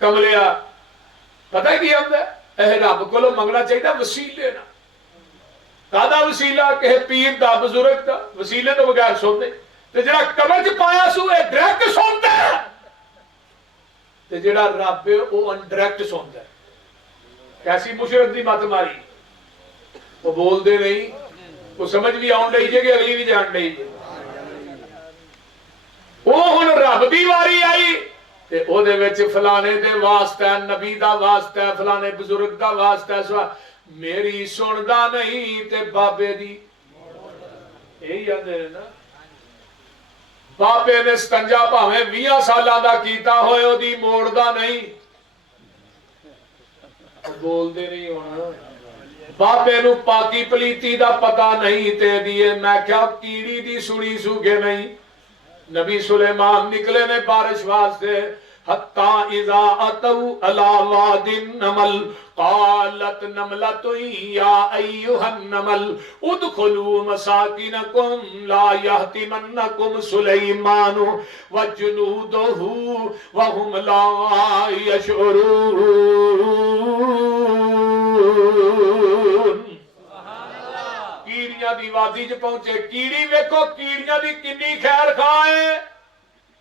کملیا, پتہ کی آندا اے رب کولوں منگنا چاہیے وسیلے نال. کادا وسیلہ کہ پیر دا بزرگ دا, وسیلے تو بغیر سوندے. تے جڑا قبر چ پایا سو اے ڈائریکٹ سوندا ہے, تے جڑا رب او انڈائریکٹ سوندا ہے. کیسی مشرک دی مت ماری, وہ بول دے نہیں, وہ سمجھ بھی آن لئی جے کہ اگلی بھی جان لئی جے. وہ ہن رب دی واری آئی تے او دے وچ فلانے دے واسطہ, نبی دا واسطہ, فلانے بزرگ دا واسطہ, میری سندا نہیں تے بابے دی. یہی آندے نا, بابے نے ستنجا بھاویں 20 سالاں دا کیتا ہوئے او دی موڑدا نہیں. بول دے نہیں ہونا, بابے نو پاکی پلیتی دا پتہ نہیں تے دیئے. میں کیا کیڑی دی سنی سوگے نہیں. نبی سلیمان نکلے نے بارش واسطے, حتی اذا اتو علی واد النمل قالت نملۃ یا ایھا النمل ادخلوا مساکنکم لا یحطمنکم سلیمان وجنودہ وهم لا یشعرون. کیڑیاں دی وادی چ پہنچے, کیڑی ویکھو کیڑیاں دی کنی خیر خواہ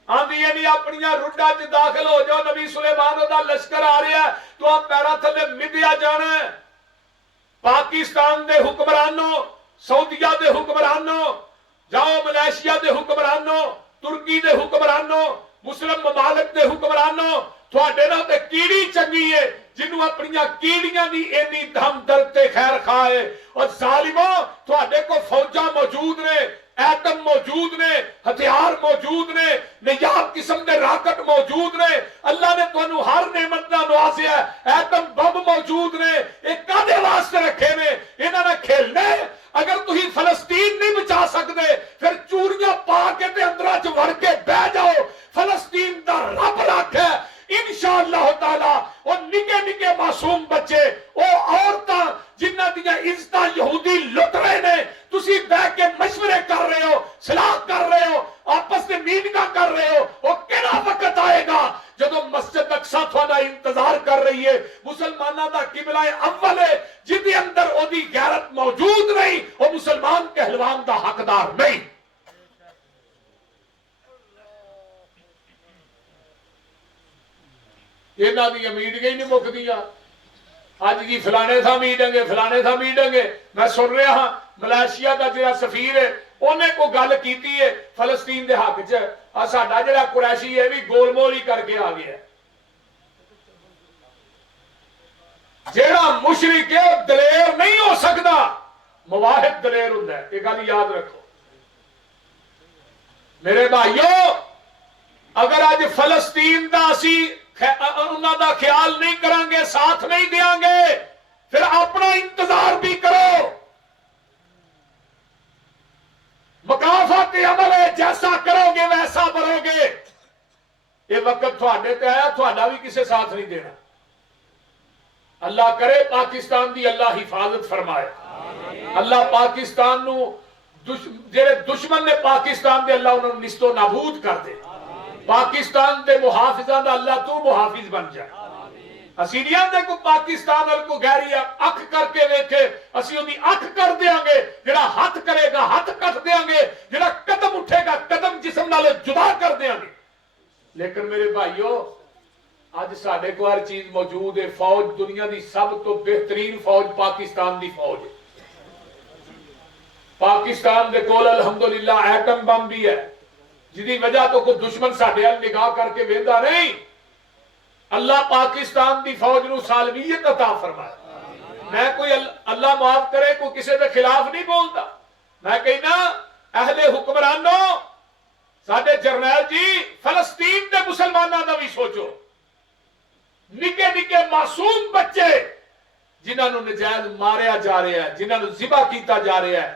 آندھی ہے نہیں اپنی رڈا چ داخل ہو جاؤ. نبی سلیمان دا لشکر آ رہا ہے تو آپ پیرا تھلے مدیا جانا ہے. پاکستان دے حکمرانوں, سعودیہ دے حکمرانوں, جاؤ ملیشیا دے حکمرانوں, ترکی دے حکمرانوں, مسلم ممالک دے حکمرانوں, تھوڑے نال تے کیڑی چنگی ہے جنوں اپنی کیڑیاں دی اینی دم درد تے خیر خواہ ہے. اور ظالموں تھوڑے کو فوجاں موجود نے, ایٹم موجود نے، ہتھیار موجود نے، نیاب قسم کے راکٹ موجود نے، اللہ نے تانوں ہر نعمت نال نوازیا ہے، ایٹم بم موجود نے، ایک کادے واسطے رکھے نے، انہاں نے کھیلنے۔ اگر تسی فلسطین نہیں بچا سکتے پھر چوڑیاں پا کے تے اندراں چ وڑ کے بہ جاؤ۔ فلسطین دا رب رکھ ہے انشاءاللہ تعالی، وہ نکے نکے معصوم بچے، وہ عورتاں جنہاں دیاں عزتاں یہودی لٹ رہے نے، تسی بیٹھ کے مشورے کر رہے ہو، صلاح کر رہے ہو، آپس میں میٹنگاں کر رہے ہو، وہ کیڑا وقت آئے گا جدو مسجد اقصی تھوڑا انتظار کر رہی ہے، مسلمانہ دا قبلہ اول ہے، جدی اندر او دی غیرت موجود نہیں، وہ مسلمان کہلوان دا حقدار نہیں۔ انہاں دی میٹنگیں ہی نہیں مکدیاں، اج جی فلانے تھا میٹنگ ہے، فلانے تھا میٹنگ ہے۔ میں سن رہا ہاں ملائیشیا دا جڑا سفیر ہے انہیں کو گل کیتی ہے فلسطین دے حق چ، ساڈا جڑا قریشی ہے بھی گول مول ہی کر کے آ گیا ہے۔ جڑا مشرک ہے دلیر نہیں ہو سکتا، مواحد دلیر ہوندا ہے، یہ گل یاد رکھو میرے بھائیو۔ اگر اج فلسطین دا اسی انہاں دا خیال نہیں کریں گے، ساتھ نہیں دیاں گے، پھر اپنا انتظار بھی کرو۔ مکافات عمل ہے، جیسا کرو گے ویسا بنو گے۔ یہ وقت تھوڑے تے آیا، تھوڑا بھی کسے ساتھ نہیں دینا۔ اللہ کرے پاکستان دی اللہ حفاظت فرمائے، اللہ پاکستان نو جڑے دشمن نے پاکستان دے اللہ انہوں نے نست و نابود کر دے، پاکستان دے محافظان دا اللہ تو محافظ بن جائے۔ اسیریان دے کو پاکستان اور کو گہری اکھ کر کے ویکھے، اسی انہی اکھ کر دیاں گے، جڑا ہاتھ کرے گا ہاتھ کٹ دیاں گے، جڑا قدم اٹھے گا قدم جسم نال جدا کر دیاں گے۔ لیکن میرے بھائیو آج ساڑھے کو ہر چیز موجود ہے، فوج دنیا دی سب تو بہترین فوج پاکستان دی فوج ہے۔ پاکستان دے کول الحمدللہ ایٹم بم بھی ہے، جدی وجہ تو کوئی دشمن ساڑھے نگاہ کر کے ویندہ نہیں۔ اللہ پاکستان دی فوج نو سالمیت عطا فرمائے۔ میں کوئی اللہ معاف کرے کوئی کسی دے خلاف نہیں بولتا، میں کہنا اہل حکمرانوں ساڑھے جرنیل جی فلسطین دے مسلمانوں دا بھی سوچو، نکے نکے معصوم بچے جنہاں نو نجائز ماریا جا رہا ہے، جنہاں نو ذبح کیتا جا رہا ہے،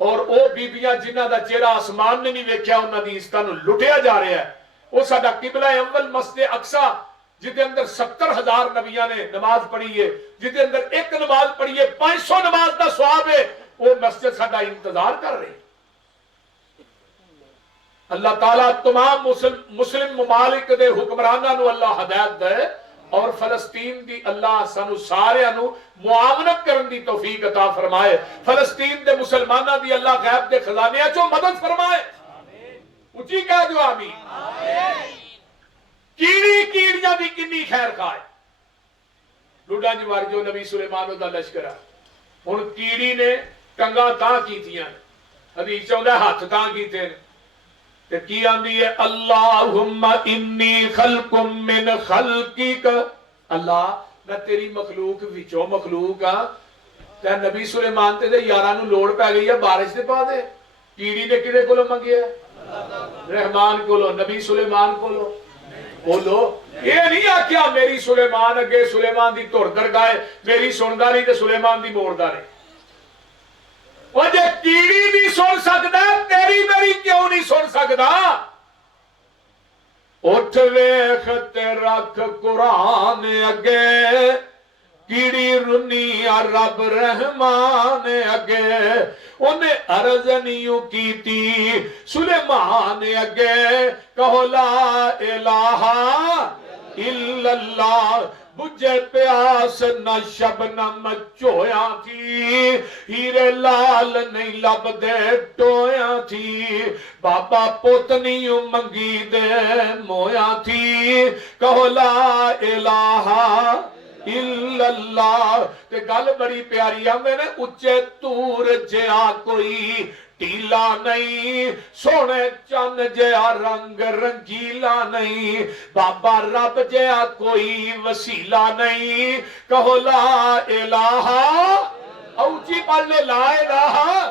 اور او بیبیاں جنہاں دا چہرہ آسمان نے نہیں ویکھیا انہاں دی عزتاں نو لٹیا جا رہا ہے۔ وہ ساڈا قبلہ اول مسجد اقصی جدے اندر 70,000 نبیاں نے نماز پڑھی ہے، جدے اندر ایک نماز پڑھی ہے 500 نماز دا ثواب ہے، وہ مسجد ساڈا انتظار کر رہی۔ اللہ تعالیٰ تمام مسلم ممالک دے حکمراناں نو اللہ ہدایت دے، اور فلسطین دی اللہ سانو سارے انو معاونت کرن دی توفیق عطا فرمائے۔ فلسطین دے مسلمانہ دی اللہ غیب دے خزانیاں چو مدد فرمائے۔ اچھی کہہ دو آمین۔ کیڑی کیڑیاں بھی کنی خیر کھائے، لوڈا جوار جو نبی سلیمان دا لشکرہ ہن کیڑی نے ٹنگا تاں کیتیاں، حدیث چاہتا ہے ہاتھ تاں کیتے نے، تے کی آندی ہے اللہم انی خلق من خلقک، اللہ میں تیری مخلوق وچوں مخلوق ہاں، تے نبی سلیمان تے دے یاراں نو لوڑ پہ گئی ہے بارش دے پا دے، کیڑی نے کدے کولوں منگیا رحمان کولوں، نبی سلیمان کولوں۔ بولو یہ نہیں آکھیا میری سلیمان اگے سلیمان دی تور درگاہ میری سندا نہیں تے سلیمان دی موڑدا نہیں۔ وہ جے کیڑی بھی سن سکدا تیری میری کیوں نہیں سن سکدا؟ اٹھ ویکھ تے رکھ قرآن اگے، کیڑی رنی رب رحمان اگے، انہیں عرض نیوں کیتی سلیمان اگے، کہو لا الہ الا اللہ، بجھے پیاس نہ شبنم چویا تھی، ہیرے لال نہیں لب دے ٹویا تھی، بابا پوتنیوں منگی دے مویا تھی، کہو لا الہ الا اللہ۔ تے گل بڑی پیاری آمیں نے اچھے تور جیا کوئی ٹیلا نہیں، سونے چن جیا رنگ رنگیلا نہیں، بابا رب جیا کوئی وسیلہ نہیں، کہو لا الہ، اوچی پڑھ لو لا الہ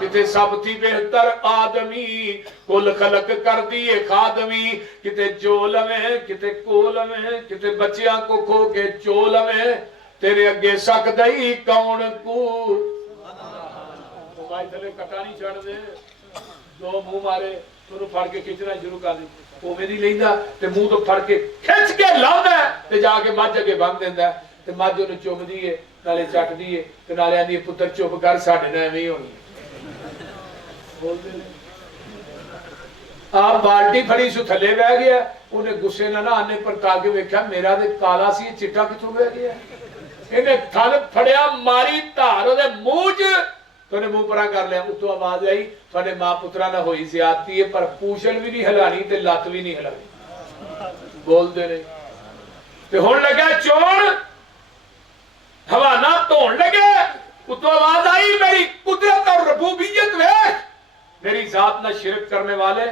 کتے سب تھی بہتر آدمی کل خلق کر دیے خادمی کتے جول میں کتے کول میں کتے بچیاں کو کھو کے چول میں تیرے اگے سک دئی کون کو مائی تھلے کٹانی چڑھ دے دو منہ مارے تو پھڑ کے کھچنا شروع کر دی وہ میری لیندہ تے منہ تو پھڑ کے کھچ کے لاؤں ہے تے جا کے مجھ اگے بند دیندہ ہے تے مجھ انہوں چوب دیئے نالے چٹ دیئے تے نالے آنی پتر چوب کر ساڑھے نہ میں ہی ہونی آپ بالٹی پھڑی سو تھلے بہ گیا انہیں گسے نہ آنے پر تاکہ ویکھا میرا دے کالا سی چٹا کتوں بہ گیا انہیں تھل پھڑیا ماری تارو دے موج تو انہیں منہ پرا کر لیا اتو آواز آئی تھوڑے ماں پترہ نہ ہوئی زیادتی ہے پر پوشل بھی نہیں ہلانی تے لات بھی نہیں ہلانی بول دے نہیں تے ہون لگا چون حوانہ تون لگے اتو آواز آئی میری قدرت اور ربوبیت ویک میری ذات نہ شرک کرنے والے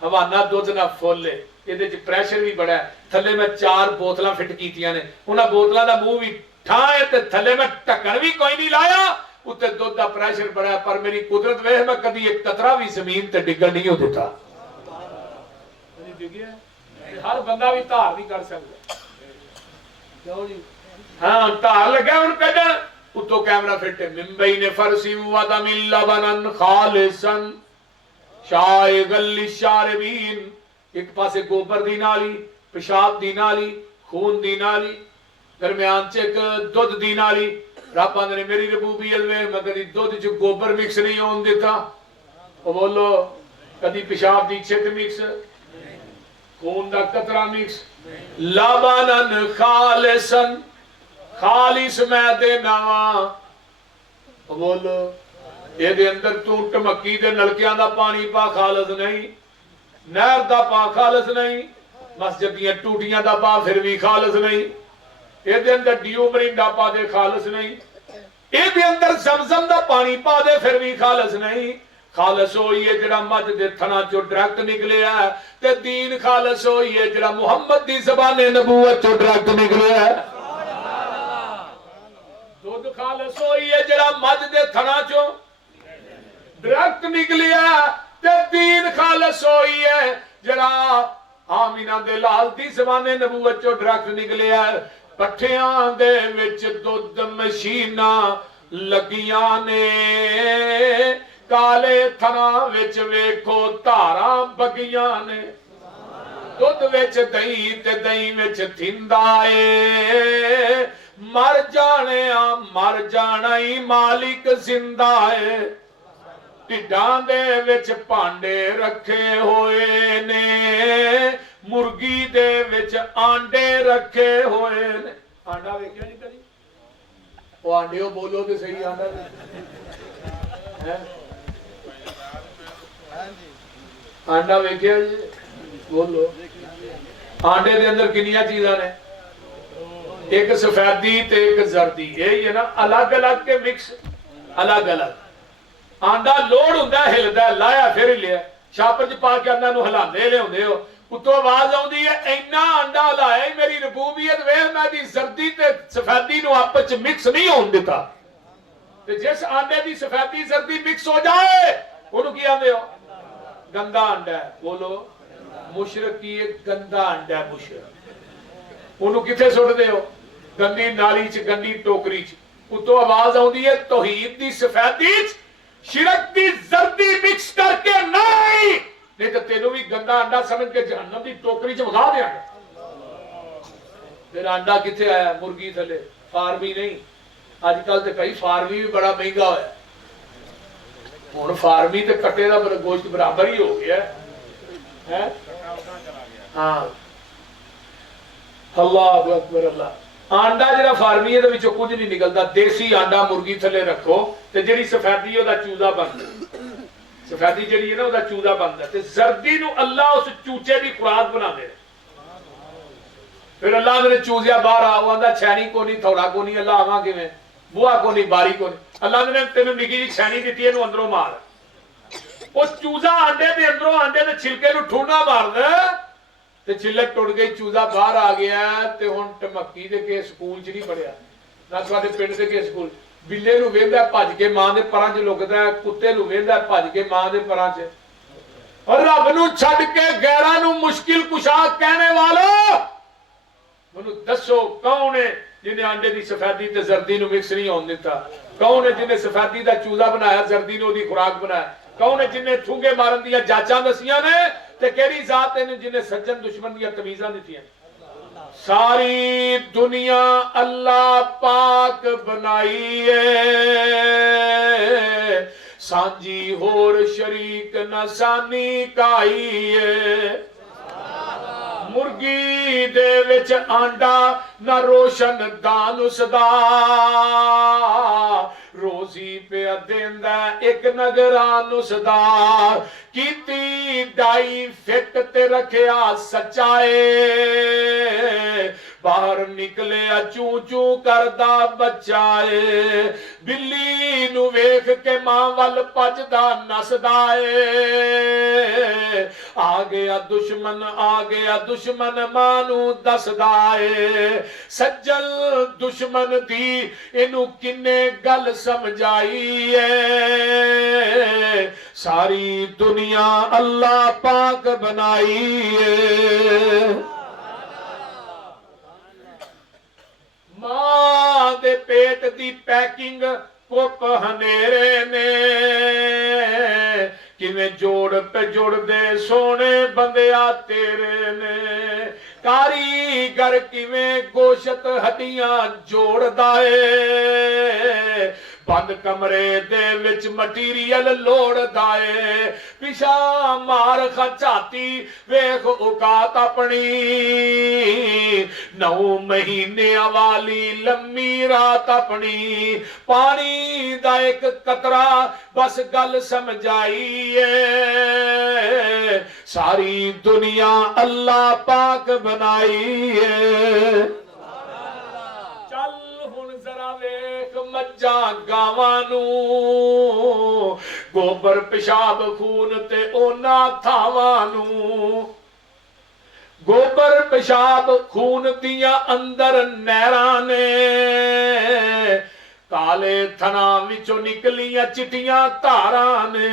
حوانہ دودھ نہ پھول لے یہ دے پریشر بھی بڑا ہے تھلے میں 4 بوتلاں فٹ کیتیاں نے انہاں بوتلاں دا منہ بھی ٹھائے تے تھلے میں ٹکر بھی کوئی نہیں لایا اتنے دودھ دا پریشر بڑا ہے پر میری قدرت وے میں کبھی ایک قطرہ بھی زمین تے ڈگر نہیں ہو دیتا ہر بندہ بھی تار نہیں کر سکتا ہاں تار لگا ان کڈن اتو کیمرہ فٹے من بین فرسی ودم لبنن خالصا شائغا للشاربین ایک پاسے گوبر دی نالی پیشاب دی نالی خون دی نالی درمیان چ ایک دودھ دی نالی رب نے میری ربوبیت میں مگر دودھ چ گوبر مکس نہیں ہون دیتا او بولو کدی پیشاب دی چھت مکس خون دا قطرہ مکس لبنن خالصا خالص میں دے نواں بولو یہ دے اندر تو ٹمکی دے نلکیاں دا پانی پا خالص نہیں نہر دا پا خالص نہیں مسجد دیاں ٹوٹیاں دا پا پھر بھی خالص نہیں یہ دے اندر ڈیو مرینڈا پا دے خالص نہیں یہ دے اندر زمزم دا پانی پا دے پھر بھی خالص نہیں خالص ہوئی ہے جڑا مجھ دے تھنا چو ڈریکٹ نکلے ہے تے دین خالص ہوئی ہے جڑا محمد دی زبان نبوت چو ڈریکٹ نکلے ہے دودھ خالص ہوئی ہے جڑا مجھ دے تھنا چو ڈریکٹ نکلیا تے دین خالص ہوئی ہے جڑا آمینہ دے لال دی زبان نبوت چو ڈریکٹ نکلیا پٹھیاں دے وچ دودھ مشینہ لگیاں نے کالے تھنا وچ ویکھو تاراں بگیاں نے دودھ وچ دہی تے دہی وچ تھیندا اے مر جانا ہی مالک زندہ ہے ٹھڈاں دے وچ پانڈے رکھے ہوئے نے مرگی دے وچ آنڈے رکھے ہوئے نے آنڈا ویکھیا نہیں کدی وہ آنڈیو بولو تے صحیح آنڈا ہے آنڈا ویکھیا جی بولو آنڈے دے اندر کنیاں چیزاں نے ایک سفیدی تے ایک زردی یہی ہے نا الگ الگ کے مکس الگ الگ آنڈا لوڑ ہوندا ہلدا لایا پھر لیا شاپر چ پا کے انہاں نو ہلاندے لے ہوندے ہو اتو آواز آوندی ہے اینا انڈا لایا میری ربوبیت ویکھ میں دی زردی تے سفیدی نو آپس وچ مکس نہیں ہون دیتا تے جس آنڈے دی سفیدی زردی مکس ہو جائے اونوں کی آندے ہو گندا انڈا ہے بولو مشرک کی ایک گندا انڈا ہے مشرک انہوں کتے سٹ دے ہو گندی نالی چ گندی ٹوکری چ اتو آواز آوندی ہے توحید دی سفیدی چ شرک دی زردی مکس کر کے نہیں تو تینوں بھی گندا انڈا سمجھ کے جہنم دی ٹوکری چ بھگا دیا پھر انڈا کتے آیا مرغی تھلے فارمی نہیں آج کل تے کئی فارمی بھی بڑا مہنگا ہوا ہن فارمی تے کٹے دا گوشت برابر ہی ہو گیا ہے ہاں اللہ اکبر اللہ آنڈا جڑا فارمی ہے تے وچوں کچھ نہیں نکلدا دیسی آنڈا مرغی تھلے رکھو تے جڑی سفیدی دا چوزا بندا سفیدی جڑی ہے نا دا چوزا بندا تے زردی نو اللہ اس چوچے دی خوراک بنا دے پھر اللہ نے چوزیا باہر آو آندا چھانی کو نہیں تھوڑا کو نہیں اللہ آواں کیویں بوا کو نہیں باری کو نہیں اللہ نے تینوں نگی جی چھانی دتی اینو اندروں مار اس چوزا آنڈے دے اندروں آنڈے دے چھلکے نو ٹھونا مار دے تے چھلک ٹوٹ گئی چوزا باہر آ گیا تے ہن ٹمکی دے کے سکول چ نہیں پڑھیا نہ تواڈے پنڈ دے کے سکول بلے نو ویندا بھج کے ماں دے پراں چ لکدا ہے، کتے نو ویندا بھج کے ماں دے پراں چ. اور رب نو چھڈ کے غیراں نو مشکل کشا کہنے والا منو دسو کون ہے جنہیں آنڈے دی سفیدی تے زردی نو مکس نہیں ہون دیتا؟ کون ہے جنہیں سفیدی دا چوزا بنایا زردی نو دی خوراک بنایا؟ کون ہے جنہیں ٹھونگے مارن دیا جاچاں دسیاں نے تے کیڑی ذات ہے جنہیں سجن دشمن دیا تمیزاں دتیاں؟ ساری دنیا اللہ پاک بنائی ہے، سانجی ہور شریک نہ سانی کائی ہے. مرگی دے وچ آنڈا نہ روشن دان اس دا، روزی پہ دیندا ایک نگران اس دا. کیتی ڈائی فٹ تے رکھیا سچائے، باہر نکلے چوں چوں کردا بچائے. بلی نو ویکھ کے ماں ول پجدا نسدا اے، آ گیا دشمن ماں نو دسدا اے. سجل دشمن دی اینو کنے گل سمجھائی اے، ساری دنیا اللہ پاک بنائی اے. ماں دے پیٹ دی پیکنگ کپ ہنیرے نے، کیویں جوڑ پہ جوڑ دے سونے بندیا تیرے نے. کاریگر کیویں گوشت ہڈیاں جوڑ دائے، بند کمرے دے وچ مٹیریل لوڑ دائے. پیشا مار خچاتی ویخ اوقات اپنی، 9 مہینے والی لمبی رات اپنی. پانی دا ایک قطرہ بس گل سمجھائی ہے، ساری دنیا اللہ پاک بنائی ہے. مجھا گاوانو گوبر پیشاب خون تے اونا تھاوانو، گوبر پیشاب خون دیا اندر نہرانے، کالے تھنا وچوں نکلیاں چٹیاں تارانے.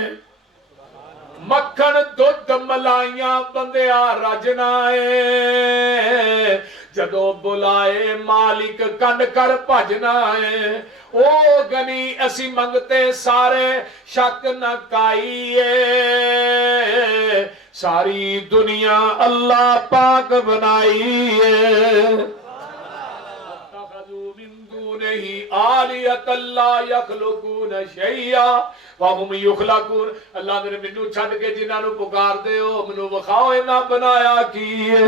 مکھن دودھ ملائیاں بندیا رجنا ہے، جدو بلائے مالک کنڈ کر بھجنا ہے. او گنی اسی منگتے سارے شک نہ کائیے، ساری دنیا اللہ پاک بنائی ہے. نہیں آلیت اللہ یخلقون شیئا وہم یخلقون. اللہ نے منو چھڈ کے جنہاں نو پکار دے ہو منو وکھاؤ انہاں بنایا کی ہے.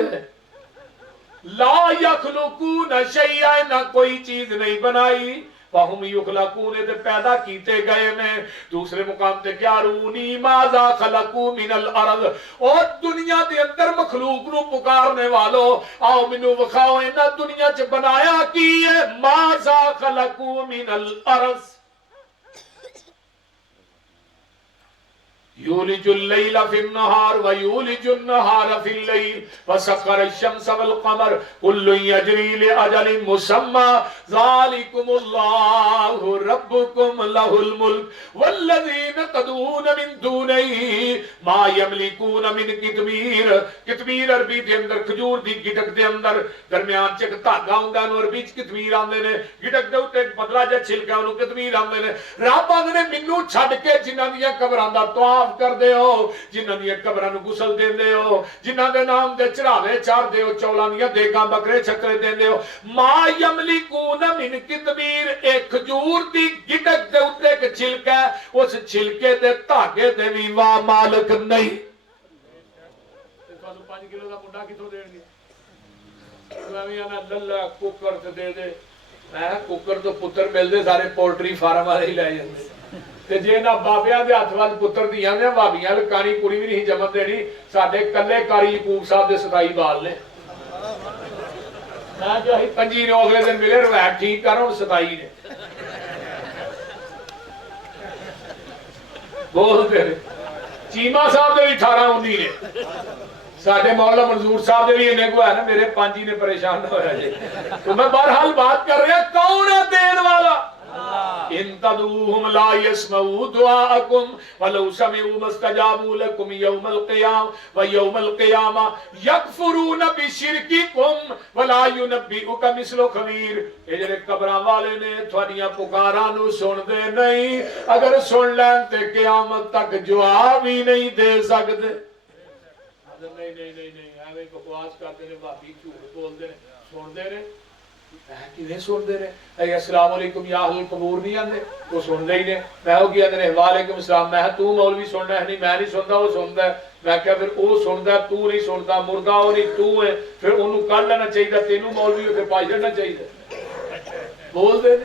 لا یخلقون شیئا، انہاں کوئی چیز نہیں بنائی. وہم یخلقون تے پیدا کیتے گئے میں. دوسرے مقام تے کیا رونی ماذا خلقو من الارض، اور دنیا دے اندر مخلوق نو پکارنے والو آؤ منو وکھاؤ انہاں دنیا چ بنایا کی ہے. ماذا خلقو من الارض، یولج اللیل فی النہار ویولج النہار فی اللیل وسخر الشمس والقمر کل یجری لأجل مسمى ذالکم اللہ ربکم لہ الملک والذین تدعون من دونہ ما یملکون من کتمیر. کتمیر عربی دے اندر کھجور دی گٹک دے اندر درمیان چک دھاگا ہوندا ہے اور بیچ کتمیر آندے نے. گٹک دے اوتے پتلا جا چھلکا اونوں کتمیر آندے نے. رب آندے نے منو چھڈ کے جنہاں دیاں قبراں دا طواف کر دے ہو، جنہاں دیاں قبراں نو غسل دیندے ہو، جنہاں دے نام دے چڑھاوے چار دے ہو، چولاں دیاں دیگاں بکرے چھکرے دیندے ہو. ما یملکون من کتمیر، ایک کھجور دی گٹک دے اوتے ایک چھلکا ہے، اس چھلکے دے دھاگے دے وی وا مالک نہیں. تانوں 5 کلو دا منڈا کتھوں دین گے؟ میں انا للا کوکر تے دے دے. میں کوکر تو پتر ملدے سارے پولٹری فارم والے ہی لے جاندے. تے جے نہ بابیاں دے ہاتھ وال پتر دیاں نے بھابیاں لکانی کڑی بھی نہیں جمن دینی. ساڈے کلے کاری یعقوب صاحب دے 27 بال نے. میں جو ہی 25 نے اگلے دن ملے روایت ٹھیک کر ہن 27 نے. بول تیرے چیما صاحب دے بھی 18 19 نے. ساڈے مولا منظور صاحب دے بھی انہیں کو ہے نا، میرے 5 ہی نے پریشان نہ ہویا جی. تو میں بہرحال بات کر رہا کون ہے دین والا؟ تدعوهم لا يسمعوا دعاءكم ولو سمعوا ما استجابوا لكم يوم القيامة ويوم القيامة يكفرون بشرككم ولا ينبئك مثل خبير. اے جڑے قبراں والے نے تھوڑیاں پکاراں نو سن دے نہیں، اگر سن لین تے قیامت تک جواب ہی نہیں دے سکدے. نہیں نہیں نہیں نہیں ایویں بکواس کرتے ہیں، بھابی جھوٹ بولتے ہیں، سنتے ہیں. کیویں سنتے ہیں؟ اے السلام علیکم یا اہل القبور نہیں آندے، وہ سنتے ہی نے. میں وہ کیا نے وعلیکم السلام، میں تو مولوی سننا ہے نہیں، میں نہیں سنتا، وہ سنتا ہے. میں کہا پھر وہ سنتا ہے تو نہیں سنتا، مردہ وہ نہیں تو ہے، پھر انہوں کر لینا چاہیے، تینوں مولوی پھر پائی چڑھنا چاہیے. بولتے ہیں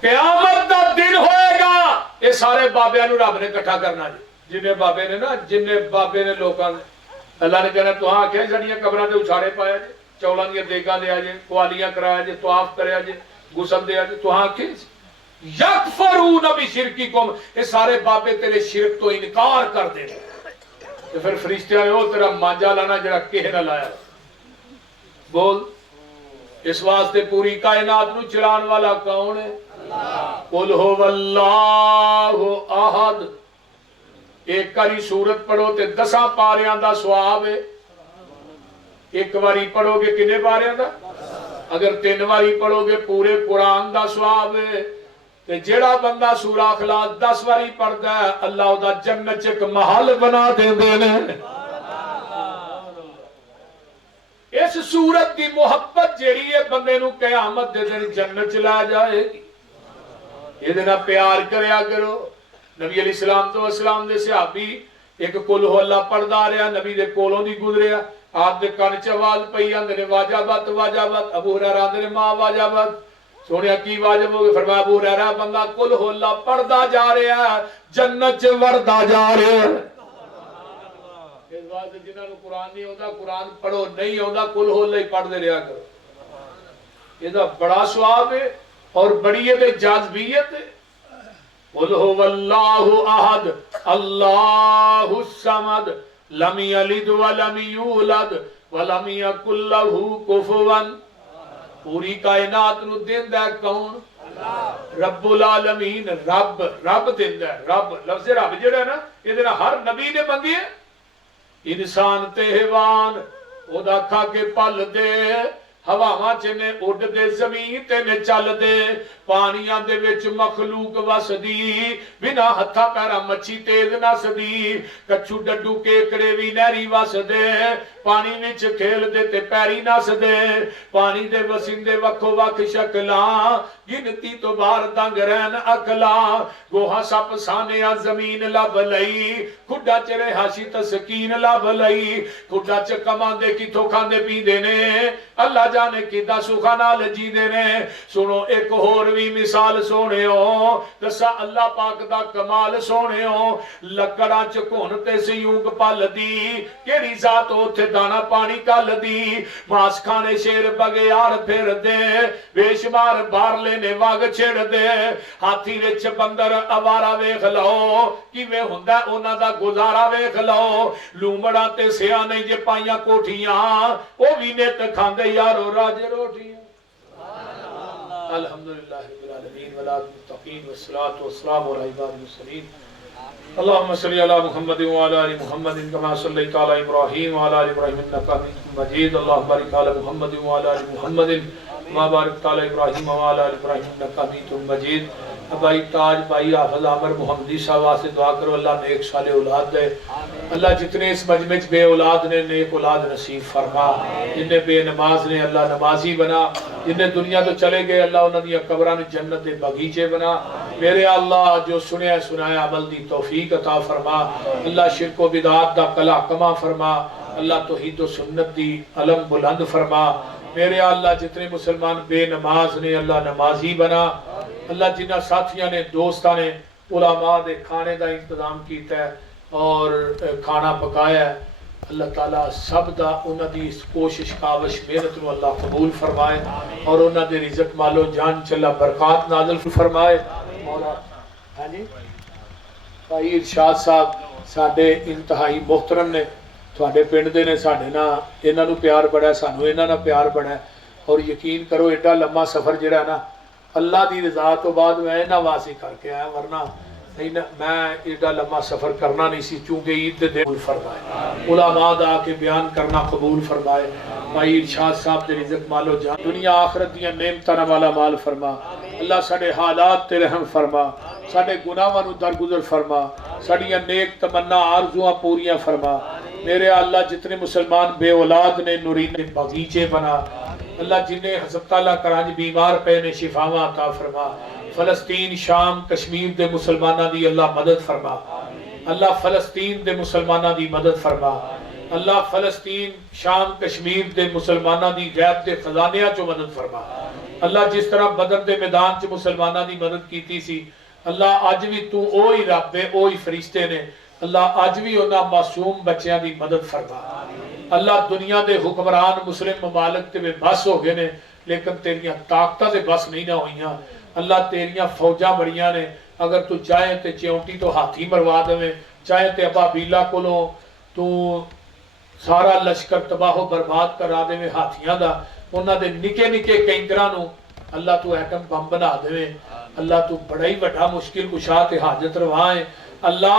قیامت دا دن ہوئے گا، یہ سارے بابیاں نو رب نے اکٹھا کرنا جی. جنہیں بابے نے نا، جنہیں بابے نے لوکاں اللہ نے کہنا تو ہاں آکھیا ساڈیاں قبراں تے اچھاڑے پایا جی، چولاں دیاں دیگاں دے آجے، قوالیاں کرایا جے، طواف کریا جے، غسل دے آجے. تو ہاں آکھیا یکفرون بشرککم، یہ سارے بابے تیرے شرک تو انکار کر دے. تو پھر فرشتیاں نے وہ تیرا مانجا لانا جڑا کہہ نہ لایا. بول. اس واسطے پوری کائنات نو چلان والا کون ہے؟ قل هو اللہ احد. ایک کاری سورت پڑھو تے 10 پاریاں دا ثواب ہے. ایک واری پڑھو گے کنے پاریاں دا؟ اگر 3 واری پڑھو گے پورے قرآن دا ثواب ہے. تے جیڑا بندہ سورہ اخلاص 10 واری پڑھدا ہے اللہ دا جنت ایک محل بنا دیندے نے. اس سورت دی محبت جیڑی ہے بندے نو قیامت دے دن جنت چلا جائے گی. یہ دینا پیار کریا کرو. نبی علیہ السلام تو اسلام دے صحابی ایک قل ہو اللہ پڑھدا رہا، نبی دے کولوں دی گزریا، آپ دے کان چ آواز پئی آندے نے واجبات واجبات. ابو ہریرہ آندے نے ماں واجبات. سونیا کی واجب ہو گئے؟ فرمایا ابو ہریرہ بندہ قل ہو اللہ پڑھدا جا رہا ہے جنت چ وردا جا رہا ہے. اس واسطے جنہاں نوں قرآن نہیں ہوندا قرآن پڑھو، نہیں ہوندا قل ہو اللہ پڑھ دے رہا کرو. یہ دا بڑا ثواب ہے اور بڑی یہ جاذبیت ہے. قل هو اللہ احد اللہ الصمد لم یلد ولم یولد ولم یکن لہ کفوا. پوری کائنات نو دیندا ہے کون؟ رب العالمین. رب رب دیندا ہے. رب لفظ رب جڑا ہے نا یہ دینا ہر نبی نے منگی ہے. انسان تے حیوان او دا کھا کے پل دے، ہواواں چ نے اڈ دے، زمین تے نے چل دے، پانیاں دے وچ مخلوق وسدی، بنا ہتھا پیرا مچھی تیز نسدی، کچھو ڈڈو کیکڑے وی نہری وسدے، پانی وچ کھیل دے تے پیری نسدے. پانی دے وسندے وکھو وکھ شکلاں، گنتی تو بار دنگ رہن اکلاں. گوہا سپ سانیاں زمین لب لئی، کھڈا چ رہاشی تسکین لب لئی. کھڈا چ کماندے کتھوں کھاندے پیندے نے، اللہ جانے کیدا سکھا نال جیندے نے. سنو ایک ہور وی مثال سونےو، دسا اللہ پاک دا کمال سونےو. لکڑاں چ کون تے سیونگ پل دی، کیڑی ذات اوتھے دانا پانی کل دی. ماس کھانے شیر بگیار پھر دے، بے شمار بار لینے واگ چھڑ دے. ہاتھی رچ بندر اوارا ویکھ لو، کیویں ہوندا انہاں دا گزارا ویکھ لو. لومڑا تے سیانے جے پائیاں کوٹھیاں، او وی نت کھاندے یارو راج روٹیاں. الحمدللہ رب العالمین والمتقین والصلاة والسلام علی عباد المرسلین. اللهم صل على محمد وعلى ال محمد كما صليت على ابراهيم وعلى ال ابراهيم انك حميد مجيد. اللهم بارك على محمد وعلى ال محمد كما باركت على ابراهيم وعلى ال ابراهيم انك حميد مجيد. بھائی تاج بھائی حافظ عامر محمدی صاحب واسطے دعا کرو اللہ نیک صالح اولاد دے. اللہ جتنے اس مجمع میں بے اولاد نے نیک اولاد نصیب فرما. جنہیں بے نماز نے اللہ نمازی بنا. جنہیں دنیا تو چلے گئے اللہ انہوں نے قبراں جنت دے باغیچے بنا. میرے اللہ جو سنیا سنایا عمل دی توفیق عطا فرما. اللہ شرک و بدعات دا قلع کما فرما. اللہ توحید و سنت دی علم بلند فرما. میرے اللہ جتنے مسلمان بے نماز نے اللہ نمازی بنا. اللہ جنہ ساتھیاں نے دوستاں نے علماء دے کھانے دا انتظام کیتا ہے اور کھانا پکایا ہے، اللہ تعالیٰ سب دا انہاں دی اس کوشش کاوش محنت نو اللہ قبول فرمائے اور انہاں دے رزق مالو جان چ اللہ برکات نازل فرمائے. مولا ہاں جی بھائی ارشاد صاحب ساڈے انتہائی محترم نے، تھوڑے پنڈ دے نے، ساڈے نال انہاں نو پیار بڑا ہے، سانو انہاں نال پیار بڑا ہے. اور یقین کرو ایڈا لمبا سفر جڑا ہے نا اللہ دی رضا تو بعد میں نہ واسی کر کے آیا، ورنہ میں ایڈا لمبا سفر کرنا نہیں سی، چونکہ عید دے دن قبول فرمائے، علماء دا کے بیان کرنا قبول فرمائے، بھائی ارشاد صاحب دے رزق مال و جان دنیا آخرت دیاں نعمتاں والا مال فرما، اللہ ساڈے حالات تے رحم فرما، ساڈے گناہاں نو درگزر فرما، ساڈیاں نیک تمنا آرزواں پوریاں فرما، میرے اللہ جتنے مسلمان بے اولاد نے نورین باغیچے بنا، اللہ جنہیں ہسپتالاں کراچ بیمار پے نے شفاواں عطا فرما، فلسطین شام کشمیر دے مسلمانہ دی اللہ مدد فرما، اللہ فلسطین دے مسلمانہ دی مدد فرما، اللہ فلسطین شام کشمیر دے مسلمانہ دی غیب دے خزانیاں چو مدد فرما، اللہ جس طرح بدر دے میدان چ مسلمانہ دی مدد کیتی سی، اللہ اج بھی تو اوہی رب ہے، اوہی فرشتے نے، اللہ اج بھی انہاں معصوم بچیاں دی مدد فرما، اللہ دنیا دے حکمران مسلم ممالک تے بے بس ہو گئے نے، لیکن تیریاں طاقتاں دے بس نہیں نہ ہوئیاں، اللہ تیریاں فوجاں بڑیاں نے، اگر تو چاہے تے چیونٹی تو ہاتھی مروا دے، چاہے تے ابابیلا کولوں تو سارا لشکر تباہ و برباد کرا دے ہاتھیاں دا، انہاں دے نکے نکے کینکراں نو اللہ تو ایٹم بم بنا دے، اللہ تو بڑا ہی بڑا مشکل کشا تے حاجت روا ہے، اللہ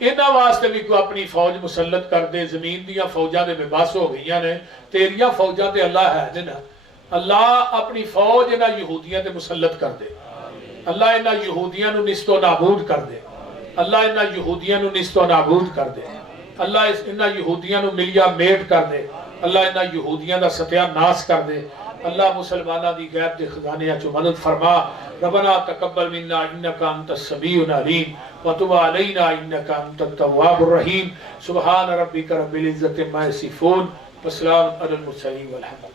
انہاں واسطے بھی کوئی اپنی فوج مسلط کر دے، زمین دیاں فوجاں دے بے بس ہو گئیاں نے، تیریاں فوجاں تے اللہ ہے دے نا، اللہ اپنی فوج انہاں یہودیاں تے مسلط کر دے، اللہ انہاں یہودیاں نو نست و نابود کر دے، اللہ انہاں یہودیاں نو نست و نابود کر دے، اللہ انہاں یہودیاں نو ملیا میٹ کر دے، اللہ انہاں یہودیاں دا ستیہ ناس کر دے، اللہ مسلمانہ دی غیب دے خزانیہ چو مدد فرما، ربنا تقبل منا انکا انت السمیع العلیم وتب علینا انکا انت التواب الرحیم، سبحان ربک رب العزت عما یصفون وسلام علی المرسلین والحمد